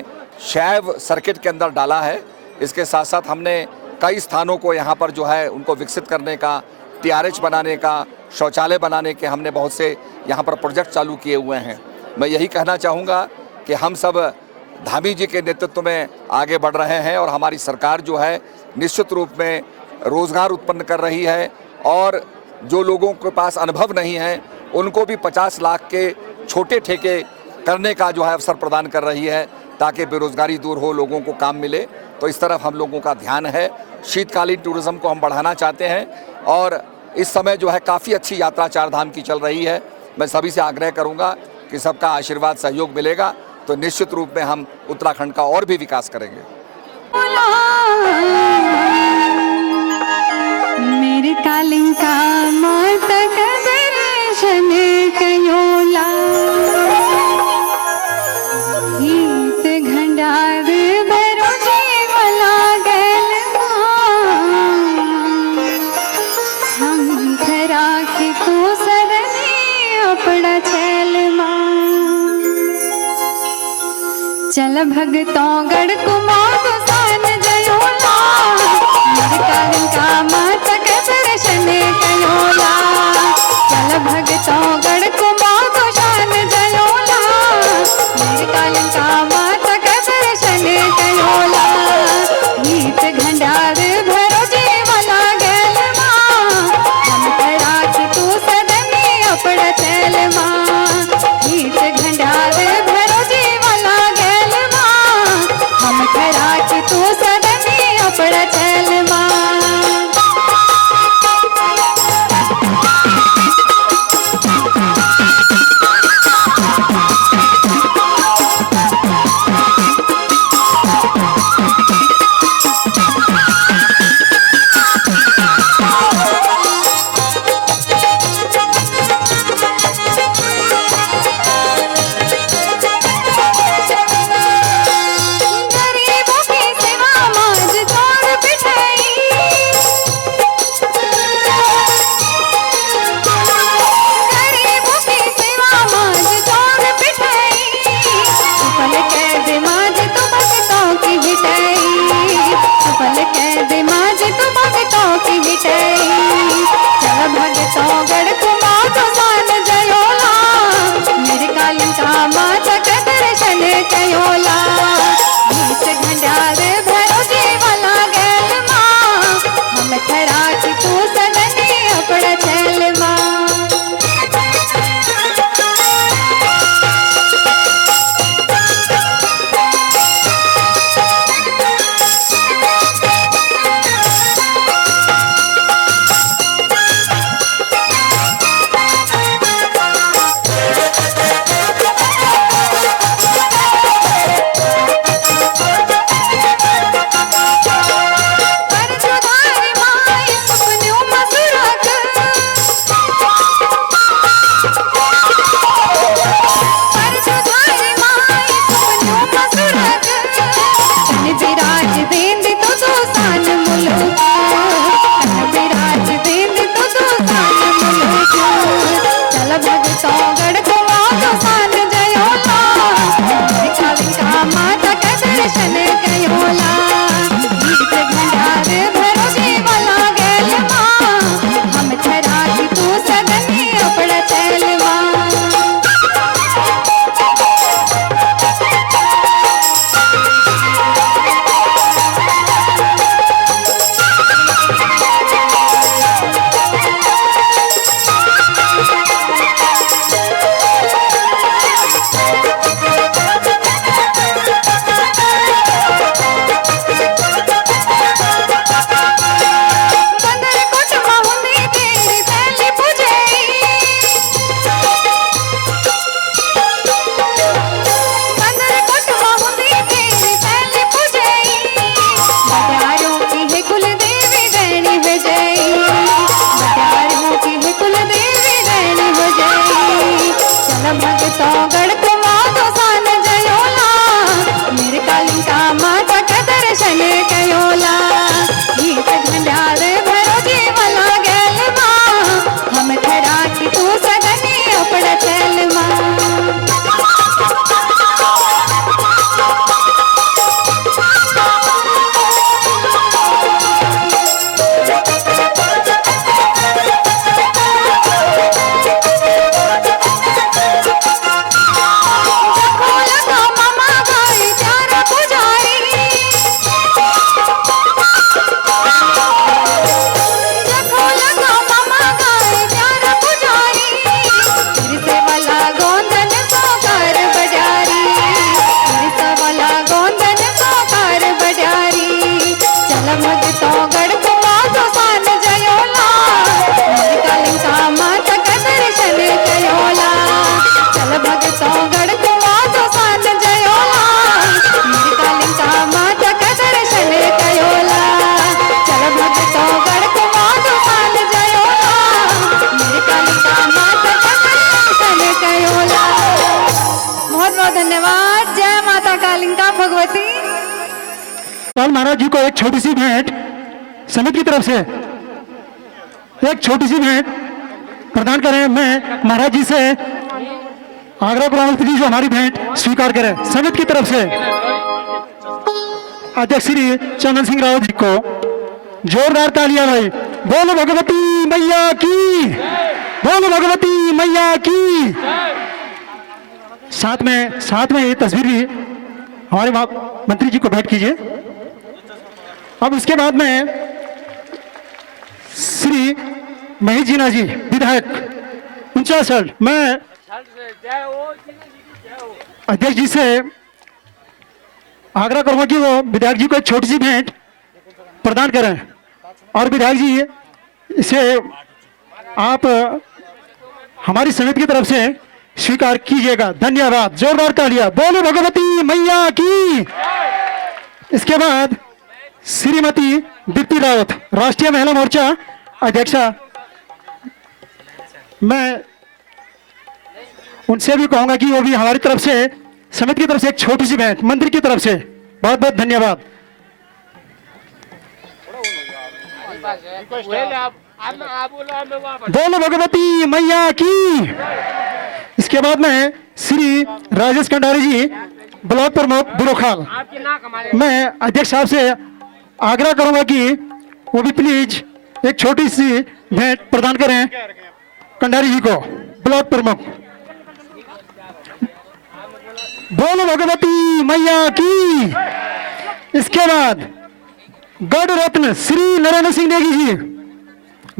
शैव सर्किट के अंदर डाला है। इसके साथ साथ हमने कई स्थानों को यहाँ पर जो है उनको विकसित करने का, TRH बनाने का, शौचालय बनाने के हमने बहुत से यहाँ पर प्रोजेक्ट चालू किए हुए हैं। मैं यही कहना चाहूँगा कि हम सब धामी जी के नेतृत्व में आगे बढ़ रहे हैं और हमारी सरकार जो है निश्चित रूप में रोज़गार उत्पन्न कर रही है और जो लोगों के पास अनुभव नहीं है उनको भी 50 लाख के छोटे ठेके करने का जो है अवसर प्रदान कर रही है ताकि बेरोज़गारी दूर हो, लोगों को काम मिले। तो इस तरफ हम लोगों का ध्यान है। शीतकालीन टूरिज़्म को हम बढ़ाना चाहते हैं और इस समय जो है काफ़ी अच्छी यात्रा 4 धाम की चल रही है। मैं सभी से आग्रह करूँगा कि सबका आशीर्वाद सहयोग मिलेगा तो निश्चित रूप में हम उत्तराखंड का और भी विकास करेंगे। मेरे कालिंका माता का दर्शन कयोला, गीत घंडार भरो जीवला गैल हम खरा के तो सरनी अपड़ा छैल मां। चल भगतों गढ़ कुमार सान जयोला, मेरे कालिंका माता के दर्शन कयोला। चल भगतों गढ़ कुमार सान जयोला, मेरे कालिंका माता के दर्शन कयोला। गीत घंडार भरो जीवला गैल मां, हम खड़ा के तू सदनी अपड़ चैल मां। गीत घंडार भरो जीवला गैल मां, हम खड़ा के तू सदनी अपड़ चैल मां। गरीबों की सतपाल महाराज जी को एक छोटी सी भेंट समिति की तरफ से, एक छोटी सी भेंट प्रदान करें। मैं महाराज जी से आग्रह करूंगा प्लीज हमारी भेंट स्वीकार करें। समिति की तरफ से अध्यक्ष श्री चंदन सिंह रावत जी को जोरदार तालियां भाई। बोलो भगवती मैया की, बोलो भगवती मैया की। साथ में ये तस्वीर भी हमारे मंत्री जी को भेंट कीजिए। अब उसके बाद में श्री महेश जीना जी विधायक 49, मैं अध्यक्ष जी से आग्रह करूंगा कि वो विधायक जी को एक छोटी सी भेंट प्रदान करें और विधायक जी इसे आप हमारी समिति की तरफ से स्वीकार कीजिएगा। धन्यवाद। जोरदार तालियां। बोलो भगवती मैया की। इसके बाद श्रीमती दीप्ति रावत, राष्ट्रीय महिला मोर्चा अध्यक्षा, मैं उनसे भी कहूंगा कि वो भी हमारी तरफ से समिति की तरफ से एक छोटी सी भेंट मंत्री की तरफ से। बहुत बहुत धन्यवाद। बोलो भगवती मैया की। इसके बाद में श्री राजेश कंडारी जी ब्लॉक प्रमुख बिरोखाल, मैं अध्यक्ष साहब से आग्रह करूंगा कि वो भी प्लीज एक छोटी सी भेंट प्रदान करें कंडारी जी को, ब्लॉक प्रमुख। बोलो भगवती मैया की। इसके बाद गढ़ रत्न श्री नरेंद्र सिंह नेगी जी,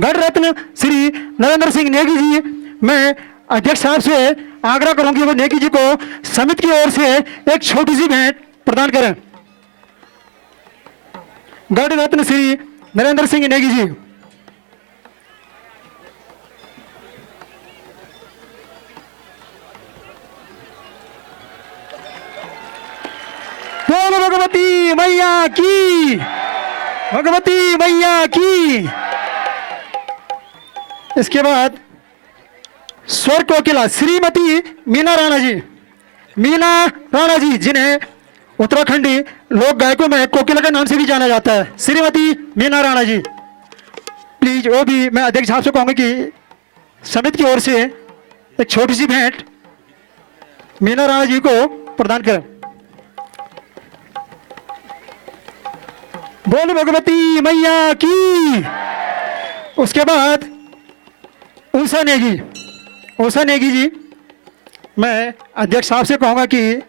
गढ़ रत्न श्री नरेंद्र सिंह नेगी जी, मैं अध्यक्ष साहब से आग्रह करूंगी वो नेगी जी को समिति की ओर से एक छोटी सी भेंट प्रदान करें। गढ़ रत्न श्री नरेंद्र सिंह नेगी जी। बोलो भगवती मैया की, भगवती मैया की। इसके बाद स्वर कोकिला श्रीमती मीना राणा जी, मीना राणा जी जिन्हें उत्तराखंडी लोक गायकों में कोकिला के नाम से भी जाना जाता है, श्रीमती मीना राणा जी, प्लीज वो भी मैं अध्यक्ष साहब से कहूंगा कि समिति की ओर से एक छोटी सी भेंट मीना राणा जी को प्रदान करें। बोलो भगवती मैया की। उसके बाद उषा नेगी, उषा नेगी जी, मैं अध्यक्ष साहब से कहूंगा कि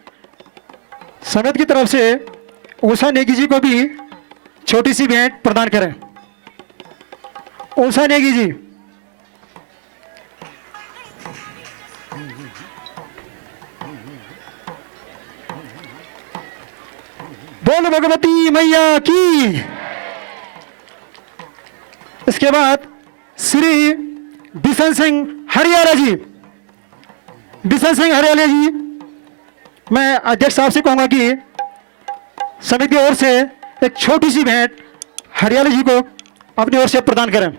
समिति की तरफ से उषा नेगी जी को भी छोटी सी भेंट प्रदान करें। उषा नेगी जी। बोलो भगवती मैया की। इसके बाद श्री बिशन सिंह हरियाला जी, बिशन सिंह हरियाला जी, मैं अध्यक्ष साहब से कहूंगा कि समिति की ओर से एक छोटी सी भेंट हरियाला जी को अपनी ओर से प्रदान करें।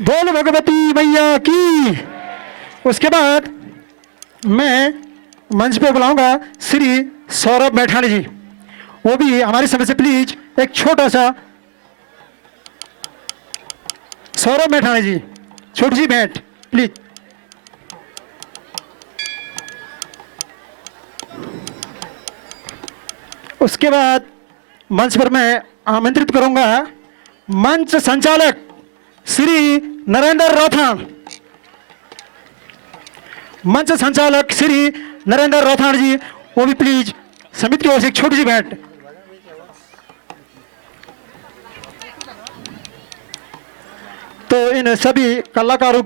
बोलो भगवती मैया की। उसके बाद मैं मंच पे बुलाऊंगा श्री सौरभ मैठानी जी, वो भी हमारी समिति से प्लीज एक छोटा सा, सौरभ मैठानी जी छोटी सी भेंट प्लीज। उसके बाद मंच पर मैं आमंत्रित करूंगा मंच संचालक श्री नरेंद्र राठौड़, मंच संचालक श्री नरेंद्र राठौड़ जी, वो भी प्लीज समिति की ओर से एक छोटी सी भेंट। तो इन सभी कलाकारों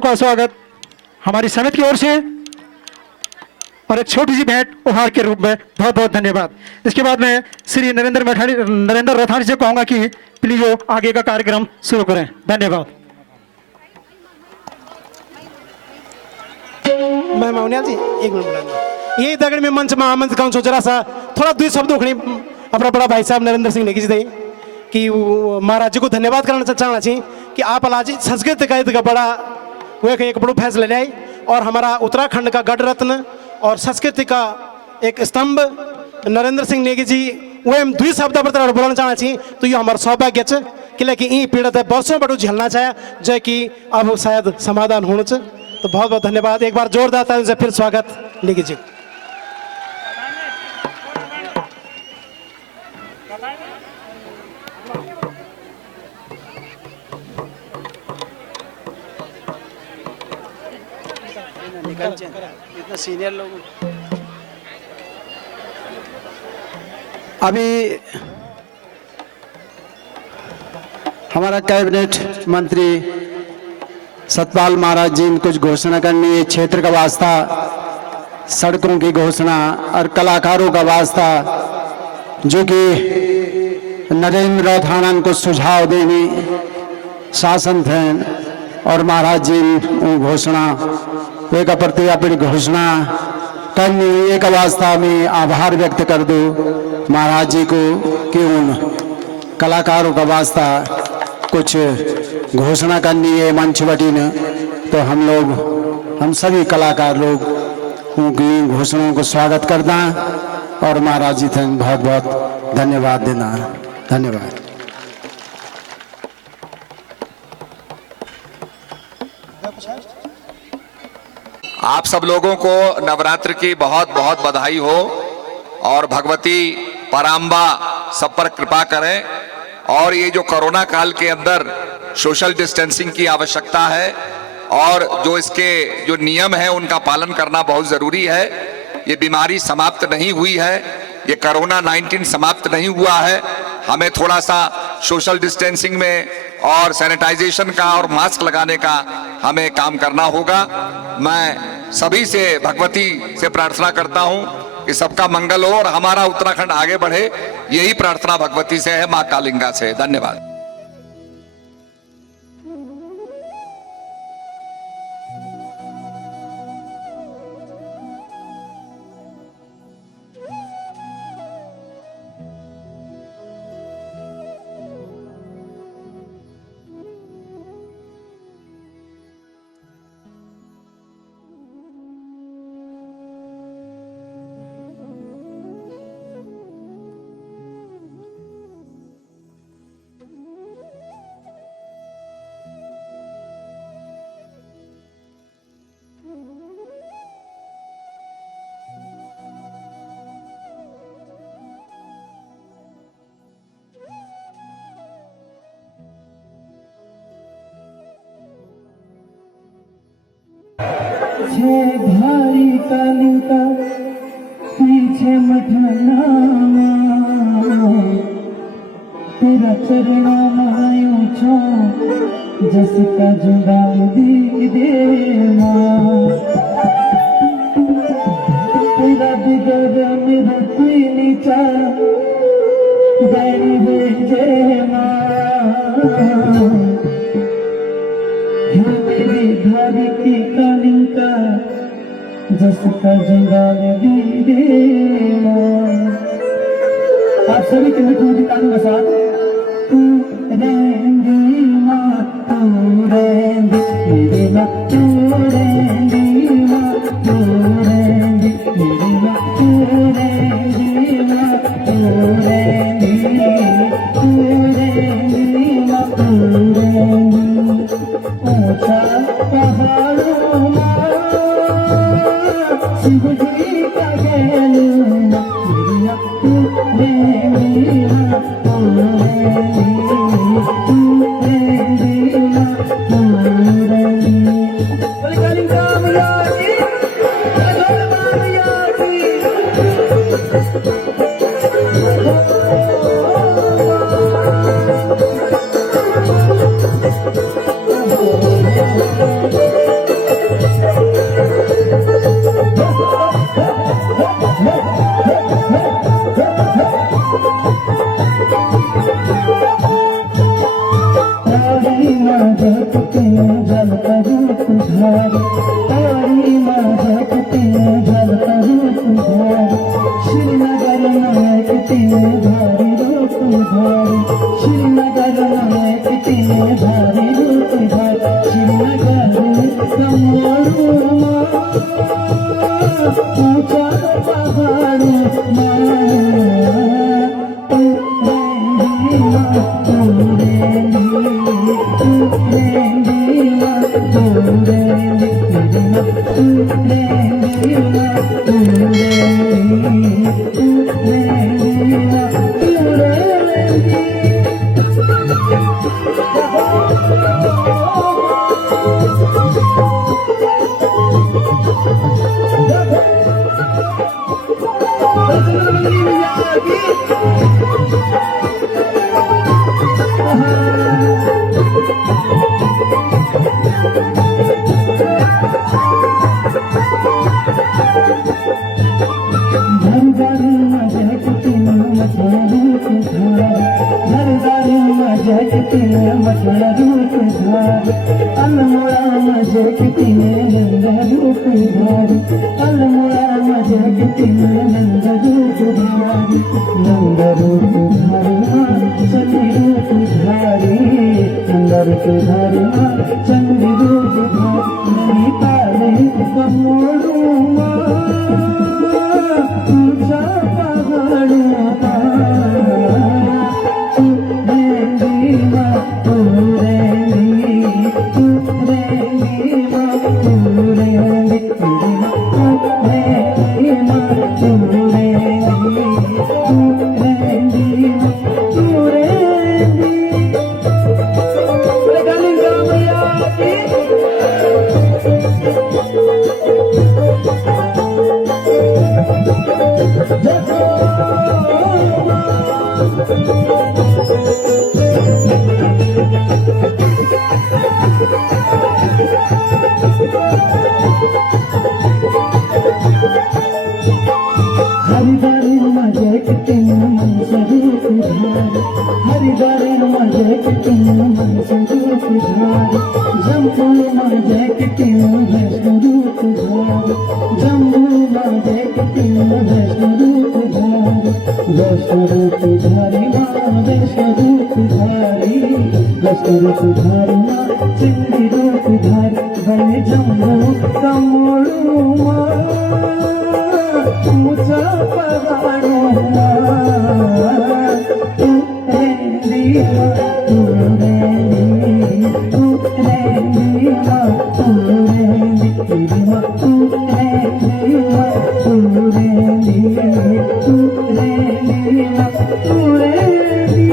का स्वागत हमारी समिति की ओर से और एक छोटी सी भेंट उपहार के रूप में। बहुत बहुत धन्यवाद। इसके बाद मैं श्री नरेंद्र राठौड़ से कहूंगा कि प्लीज वो आगे का कार्यक्रम शुरू करें। धन्यवाद। मैं मौनियाल जी एक मिनट बुलाऊंगा। यही दगड़ में मंच कौन सोच रहा सा थोड़ा दुई शब्द उखड़ी अपना बड़ा भाई साहब नरेंद्र सिंह नेगी जी थे कि महाराज जी को धन्यवाद करना चाहना चाहिए कि आप आज संस्कृत का बड़ा वो एक बड़ो फैसला लिया और हमारा उत्तराखंड का गढ़ रत्न और संस्कृति का एक स्तंभ नरेंद्र सिंह नेगी जी वो हम 2 शब्द पर बोलना चाहना चाहिए तो ये हमारा सौभाग्य है कि ये पीड़ित वर्षों बड़ो झेलना चाहे जो कि अब शायद समाधान होना चाहिए। तो बहुत बहुत धन्यवाद, एक बार जोरदार तालियों से फिर स्वागत नेगी जी। इतना सीनियर लोग अभी हमारा कैबिनेट मंत्री सतपाल महाराज जी ने कुछ घोषणा करनी है। क्षेत्र का वास्ता, सड़कों की घोषणा और कलाकारों का वास्ता जो कि नरेंद्र राठाणन को सुझाव देने शासन थे और महाराज जी ने घोषणा एक प्रति अपनी घोषणा करनी एक वास्ता में आभार व्यक्त कर दो महाराज जी को कि उन कलाकारों का वास्ता कुछ घोषणा करनी है मंच बटी ने। तो हम सभी कलाकार लोग उनकी घोषणाओं को स्वागत करना और महाराज जी थे बहुत बहुत धन्यवाद देना। धन्यवाद। आप सब लोगों को नवरात्र की बहुत बहुत बधाई हो और भगवती पराम्बा सब पर कृपा करें। और ये जो कोरोना काल के अंदर सोशल डिस्टेंसिंग की आवश्यकता है और जो इसके जो नियम है उनका पालन करना बहुत जरूरी है। ये बीमारी समाप्त नहीं हुई है, ये कोरोना 19 समाप्त नहीं हुआ है। हमें थोड़ा सा सोशल डिस्टेंसिंग में और सैनिटाइजेशन का और मास्क लगाने का हमें काम करना होगा। मैं सभी से भगवती से प्रार्थना करता हूं कि सबका मंगल हो और हमारा उत्तराखंड आगे बढ़े। यही प्रार्थना भगवती से है, मां कालिंगा से। धन्यवाद। भारी काली का पीछे मठाना तेरा चरणा मायूं छो जसका जुगाल दी दे तेरा बिगड़ मेरा कोई नीचा गैरी भेजे मेरी धारी की काली का जसका जुगाल दी दे। आप सभी के मित्रों की तालियों के साथ तू रेंगी माँ तू रेंगी मेरी माँ तू रेंगी माँ तू रेंगी मेरी माँ तू रेंगी माँ तू रेंगी माँ तू रेंगी ऊंचा पहाड़ों शिव जी का गेलूना मेरी माँ तू रेंगी माँ तू रेंगी माँ तू रेंगी। बोले कालिका मैया की, कालिका मैया की। जल करूँ तुझारी तारी माँ जपते जल करूँ तुझारी श्रीनगर में कितने भारी रूप तुझारी श्रीनगर में कितने भारी रूप तुझारी श्रीनगर रहेंगी मेरी माँ तू रहेंगी माँ तू रहेंगी तू रहेंगी माँ तू रहेंगी चंदी रूप धारी पाले कमोड़ूमा ऊंचा पहाड़ूमा तू रहेंगी माँ तू रहेंगी तू रहेंगी माँ तू रहेंगी मेरी माँ तू रहेंगी माँ तू रहेंगी तू रहेंगी माँ तू रहेंगी हरिदारी मजे कितने मन स्वरूप धार हरिदारी मजे कितने मन स्वरूप धार जम्मू मजे कितने स्वरूप धार जम्मू मजे कितने स्वरूप धार स्वरूप धारी माँ स्वरूप धारी स्वरूप धारी माँ चंदी रूप धारी बने जम्मू कमोड़ू माँ ऊंचा पहाड़ूमा तू रहेंगी माँ तू रहेंगी तू रहेंगी माँ तू रहेंगी मेरी माँ तू रहेंगी माँ तू रहेंगी तू रहेंगी माँ तू रहेंगी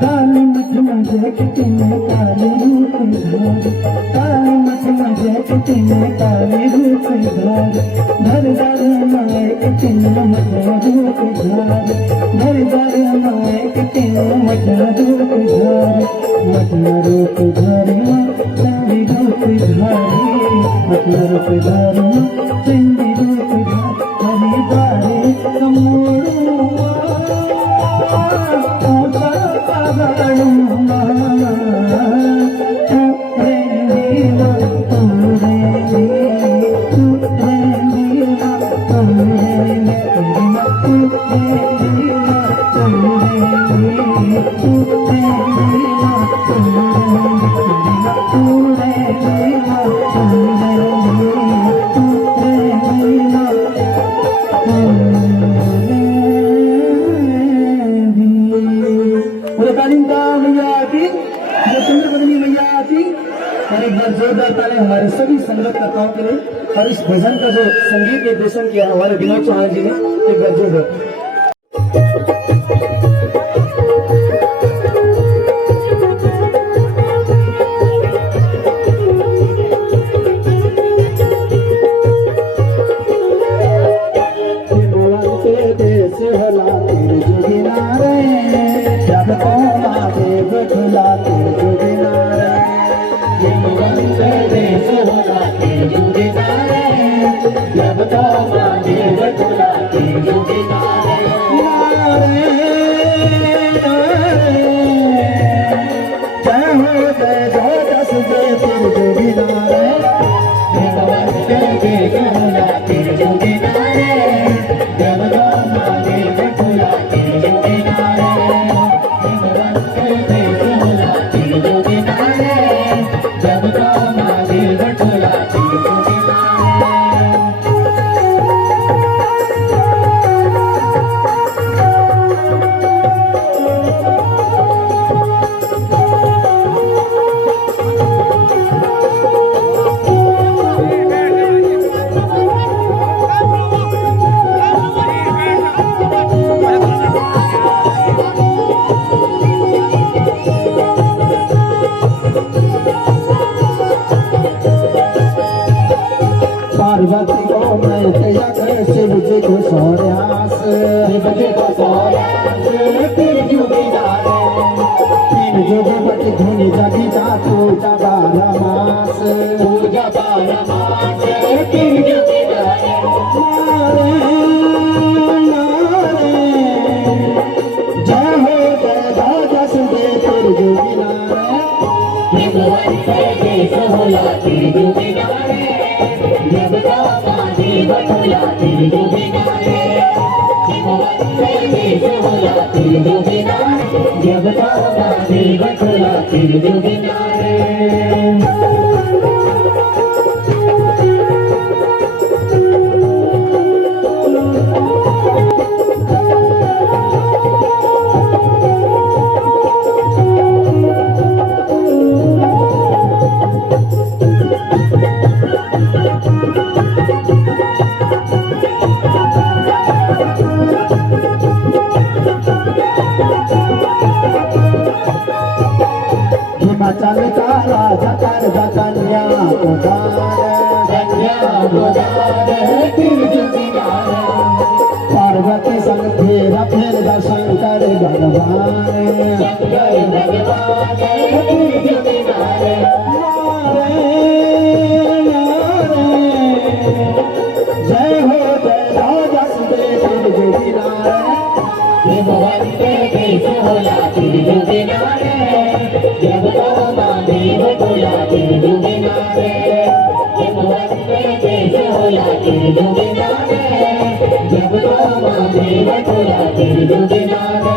काली मत मजे कितने काले रूप धार काली मत मजे कितने काले रूप धार घर घर माए कितने मजा रूप धार घर घर माए कितने मजा रूप धार मजा रूप धारी माँ चंदी रूप धारी मजा रूप धारी माँ चंदी रूप धारी हरी बारे कमोड़ू ऊंचा पहाड़ूमा तू रहेंगी माँ तू रहेंगी तू रहेंगी माँ तू रहेंगी मेरी माँ तू रहेंगी माँ तू रहेंगी तू रहेंगी माँ तू रहेंगी मेरी माँ तू रहेंगी माँ तू रहेंगी तू रहेंगी माँ मैया की चंद्रपदनी मैया की और एक बार जोरदार ताली हमारे सभी संगतकर्ताओं के लिए और इस भजन का जो संगीत निर्देशन किया हमारे विनोद चौहान जी ने एक बार जोरदार नारे बजे को सोर्यास 3 बजे को सोर्यास तीन जुगिनारे 3 जुगे बट धुनी जगी जा पूजा 12 मास पूजा 12 मास 3 जुगिनारे नारे नारे जय हो जय राजा सुदे 3 जुगिनारे हिमवंत देश होला 3 जुगिनारे जब दामादी बटुला 3 जुगिनारे हिमवंत देश होला 3 जुगिनारे जब दामादी बटुला 3 जुगिनारे हिमाचल का राजा कर कन्या गोदार 3 जुगिनारे पार्वती संग फेरा फेर शंकर भगवान 3 जुगिनारे नारे नारे जय हो जय राजा सुदे 3 जुगिनारे हिमवंत देश होला 3 जुगिनारे जब दामादी बटुला 3 जुगिनारे हिमवंत देश होला 3 जुगिनारे जब दामादी बटुला 3 जुगिनारे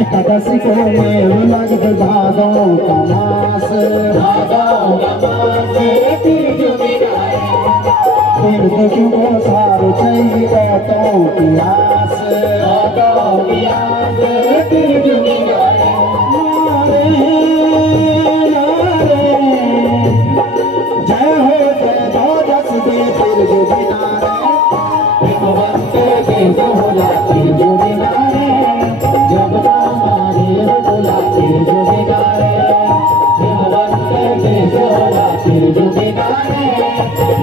एकादशी को मेल लग भादों का मास 3 जुगिनारे 3 जुगो सारू छई बातों की आस 3 जुगिनारे नारे नारे जय हो जय राजा सुदे 3 जुगिनारे हिमवंत देश होला 3 जुगिनारे जब दामादी बटुला 3 जुगिनारे हिमवंत देश होला 3 जुगिनारे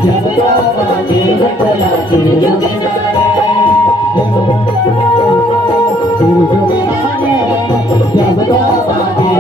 जब दामादी बटुला 3 जुगिनारे हिमवंत 3 जुगिनारे जब दामादी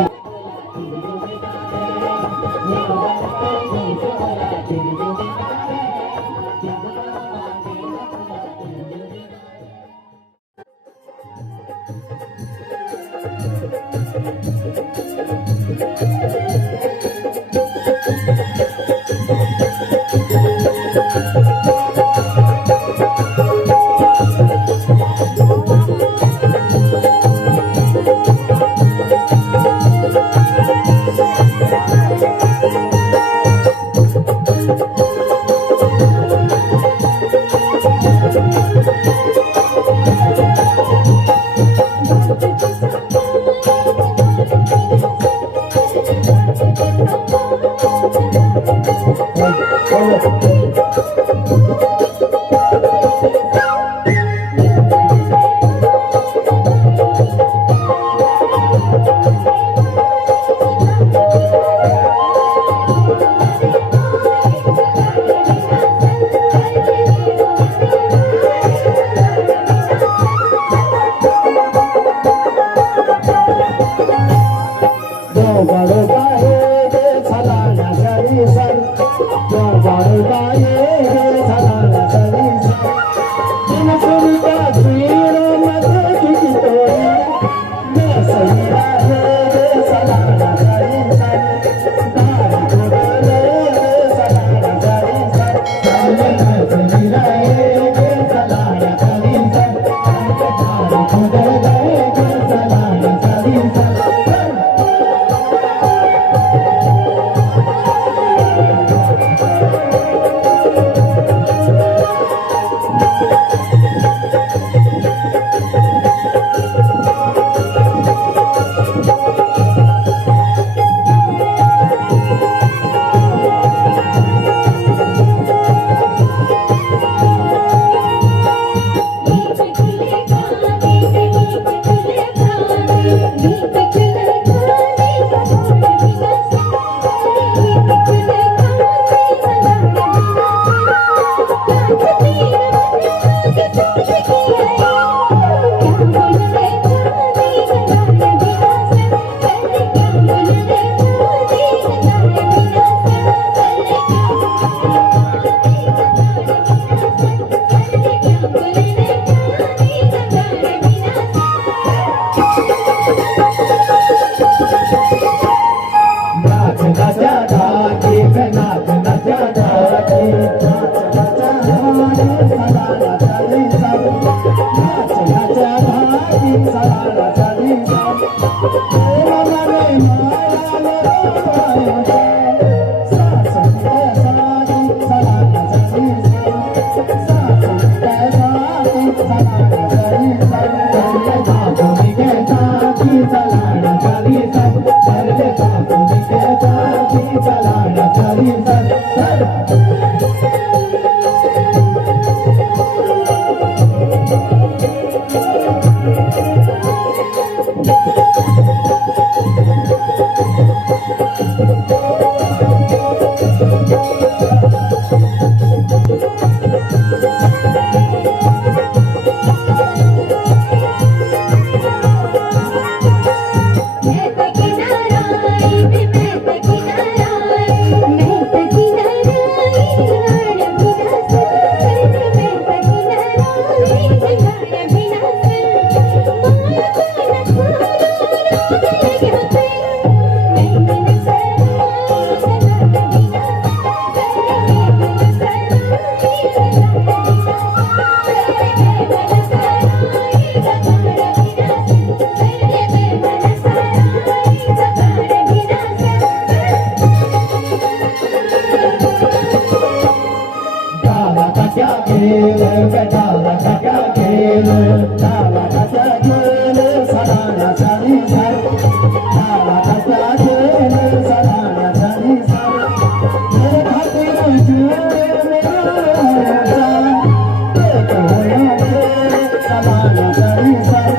सलाना सरी सर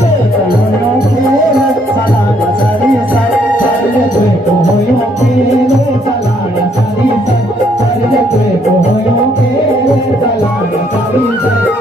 देखो होयो खेले सलाना सरी सर सर देखो होयो खेले सलाना सरी सर सर देखो होयो खेले सलाना सरी सर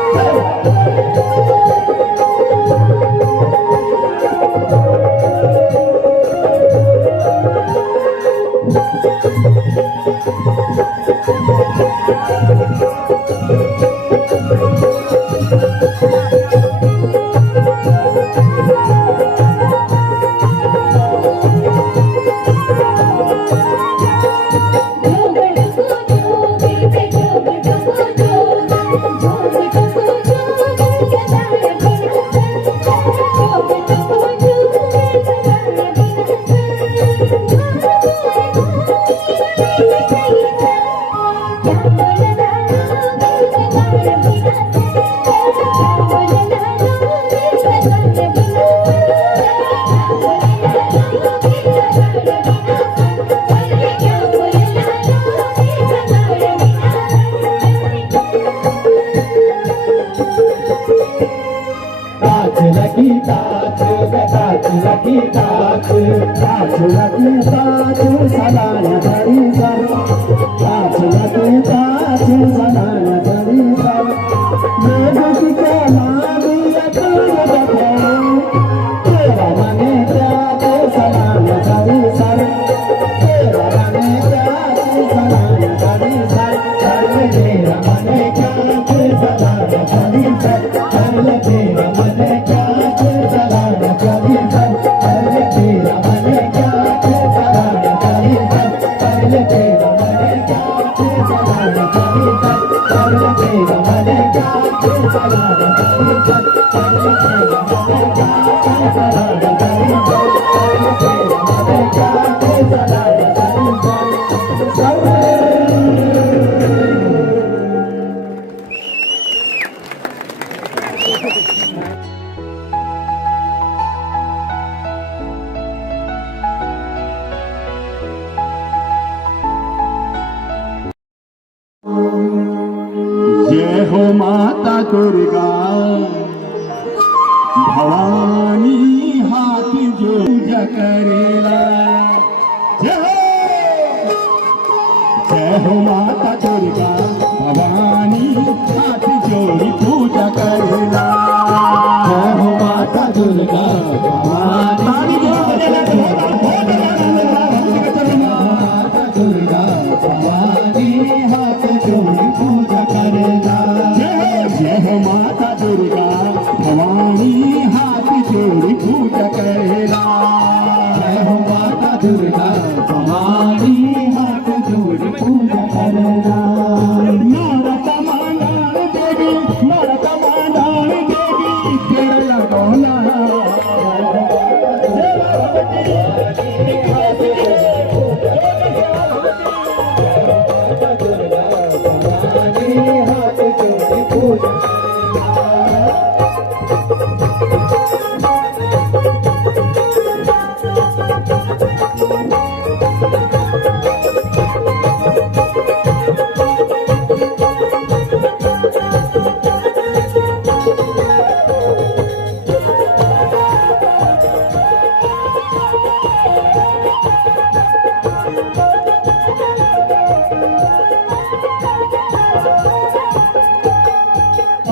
सलाना सरी सर काच लगी काच सलाना सरी सर लोग के नामी तेरा मने त्याग सलाना सरी सर तेरा मने त्याग सलाना सरी सर कर तेरा मने त्याग सलाना सरी सर कर तेरा मने त्याग सलाना सरी सर कर तेरा मने त्याग सलाना सरी सर कर तेरा मने त्याग सलाना सरी सर कर तेरा मने त्याग सलाना सरी सर कर तेरा मने त्याग सलाना सरी सर कर तेरा मने त्याग सलाना सरी सर जय हो माता दुर्गा भवानी हाथ जोड़ करेला जय हो माता दुर्गा भवानी हाथ जोड़ी पूजा करेला जय हो माता दुर्गा भवानी माता दुर्गा भवानी हाथ जोड़ी पूजा करेला जय हो माता दुर्गा भवानी हाथ जोड़ी पूजा करेला जय हो माता दुर्गा भवानी हाथ जोड़ी पूजा करेला नारदा मांडाण देवी तेरा बोला हाथ जोड़ी पूजा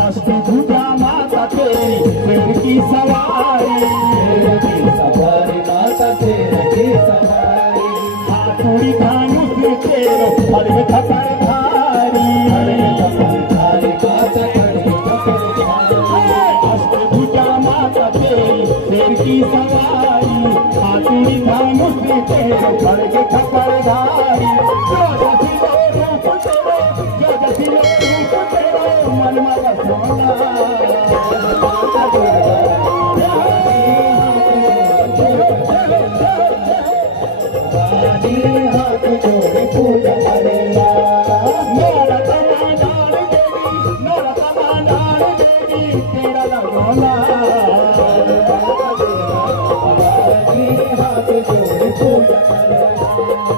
अष्टभुजा माता तेरी सिर की सवारी माता तेरी सवारी हाथोड़ी धानुष तेरो फल में थपर धारी अष्टभुजा माता तेरी सिर की सवारी हाथोड़ी धानुष तेरो फल में थपर धारी मन माता सोना हाथ जोड़े पूजा करेला नारदा मांडाण देवी तेरा लगोला हाथ जोड़े पूजा करेला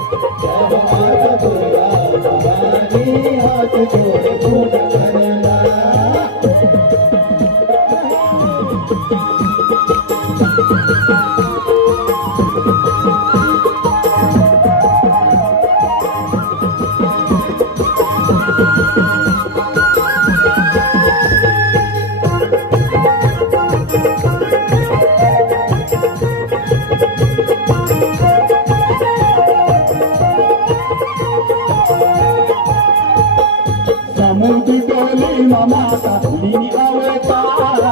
समुद्र डोली माता लीनी अवतार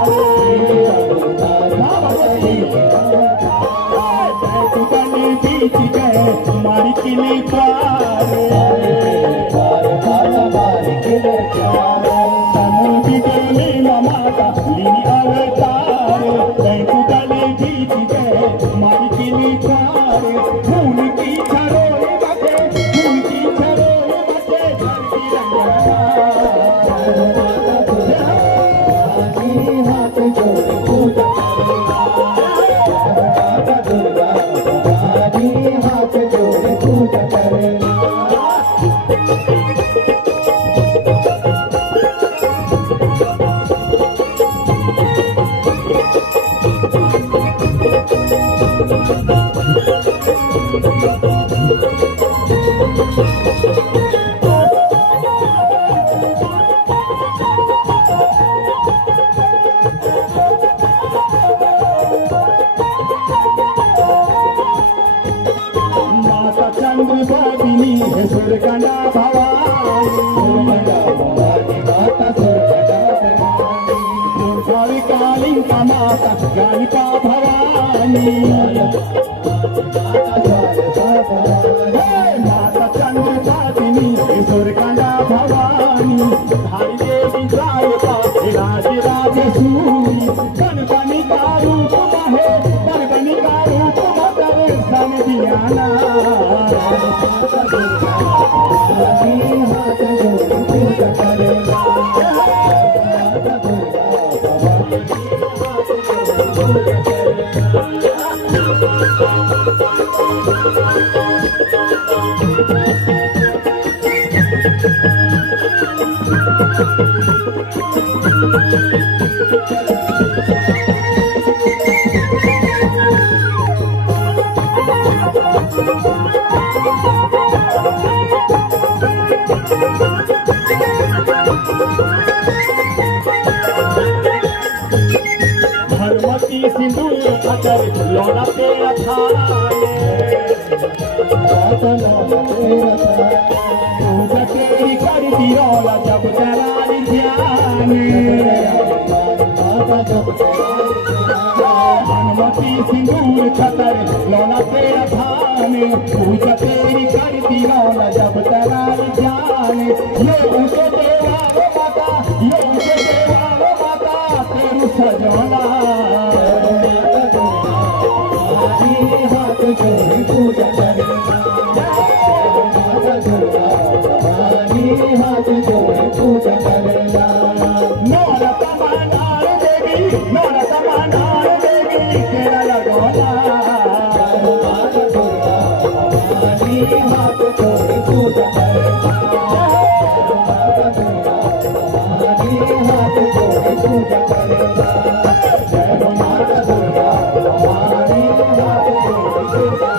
बीच गए मारी किली पार समुद्र डोली माता लीनी अवतार बीच गए मारी किली पार खून की छरों बचे खून की छरों बचे घर की रंगना हाथ जोड़ पूजा हाथ जोड़ पूजा करेगा माता चंद्र भागिनी है सुरगना भवानी माता सुरगना भवानी काली का माता ज्ञानिका भवानी माता चंद्र भागिनी है सुरगना भवानी धारी देवी द्वारका राज राजेश्वरी गणपति का रूप है गणपति का रूप दर्शन दियाना हाथ जोड़ पूजा करेगा धर्मती सिंदूर अगर लौना तेरा पूजा तेरी कर दियोला जब तेरा ध्यान हनुमती सिंदूर खतर लौना तेरा धान पूजा तेरी कर दियोला जब तेरा ध्यान ये उसे देवा वो माता ये उसे देवा वो माता तेरू सजोला हाथ जोड़ पूजा करेगा हाथ जोड़ पूजा करेगा नौरा तमन्नार देवी तेरा लगोला हाथ जोड़ पूजा करेगा हाथ जोड़ पूजा करेगा जय हो माता दुर्गा हमारी हाथ जोड़ पूजा करेगा जय हो माता दुर्गा हमारी हाथ जोड़ पूजा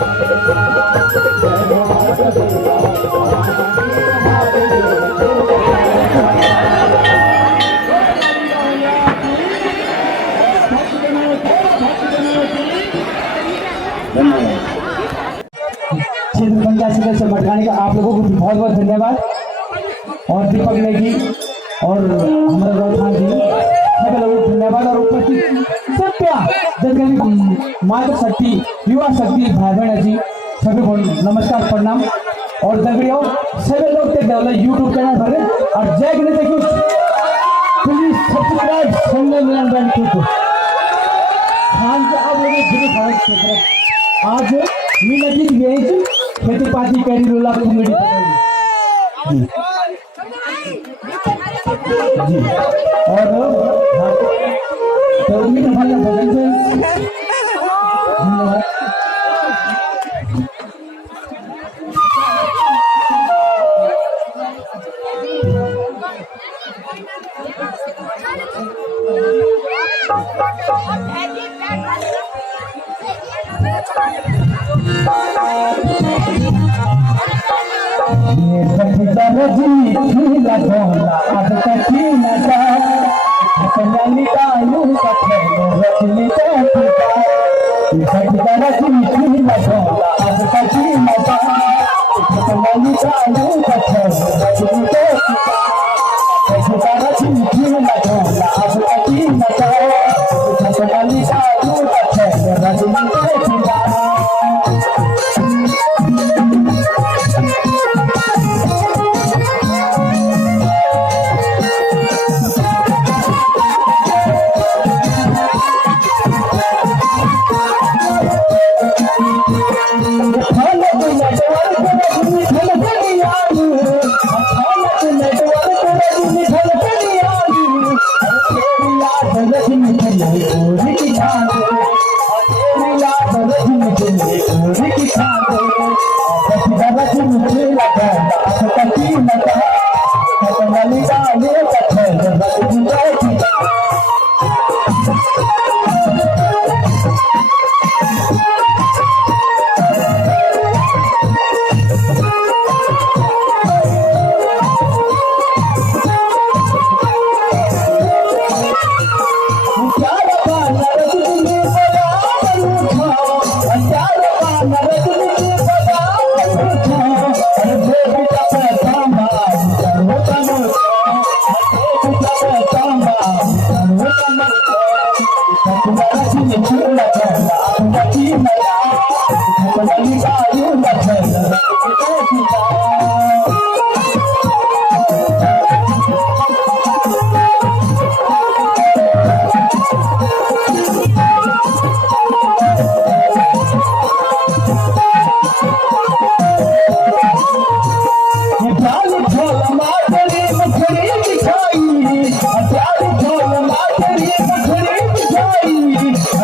क्षेत्र पंचायत सदस्य भटकाने का आप लोगों को बहुत बहुत धन्यवाद और दीपक नेगी और हमारे गौरव खान जी सभी लोगों को धन्यवाद और उपस्थित सत्या मातृ शक्ति युवा शक्ति भाई बहन जी सभी को नमस्कार प्रणाम और दगड़ियों सभी लोग यूट्यूब चैनल पर और जय गणेश देखिए please subscribe Sanjay Milan band को खान के आप लोगों आज मिलती वेज खेती पाती करी रोला कॉमेडी जी और तो उम्मीद हमारा भजन से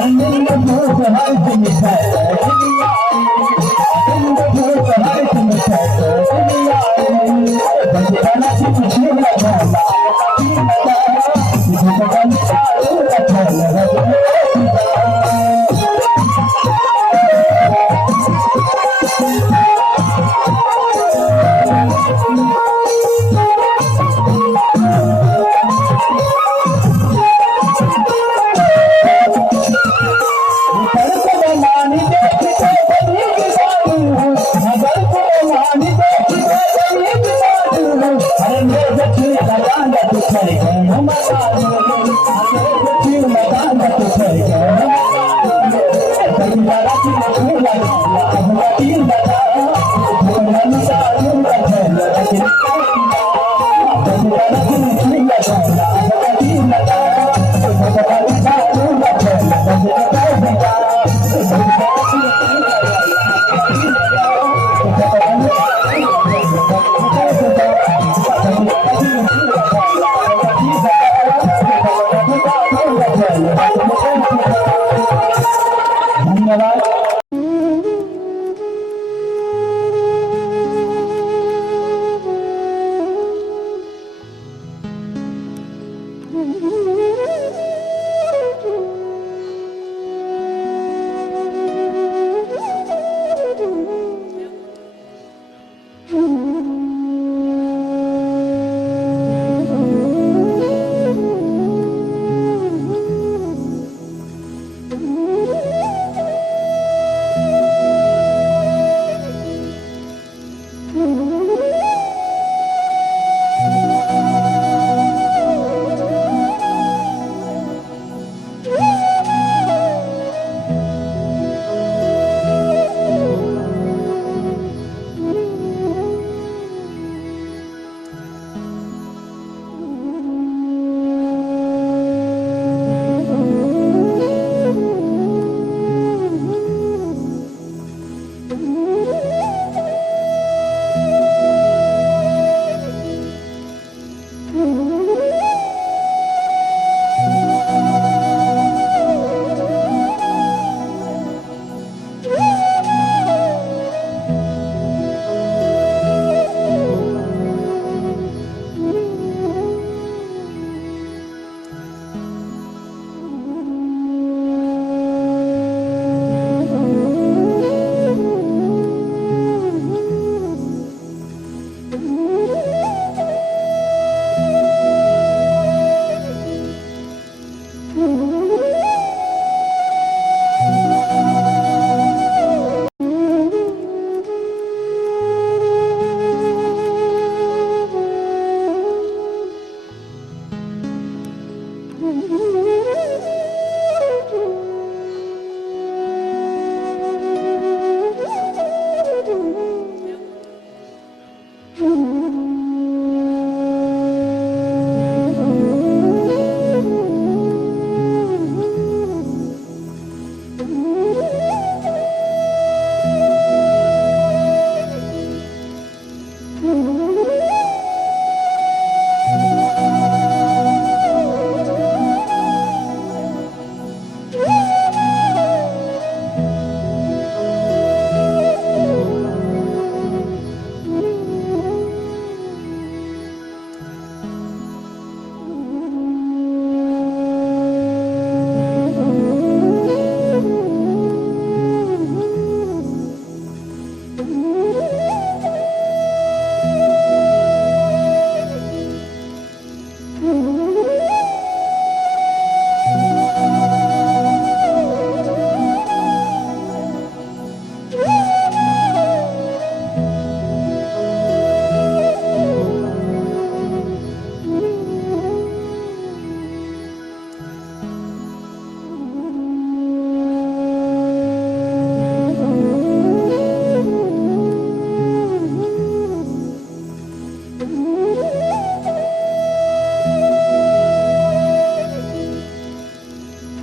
I'm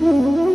तू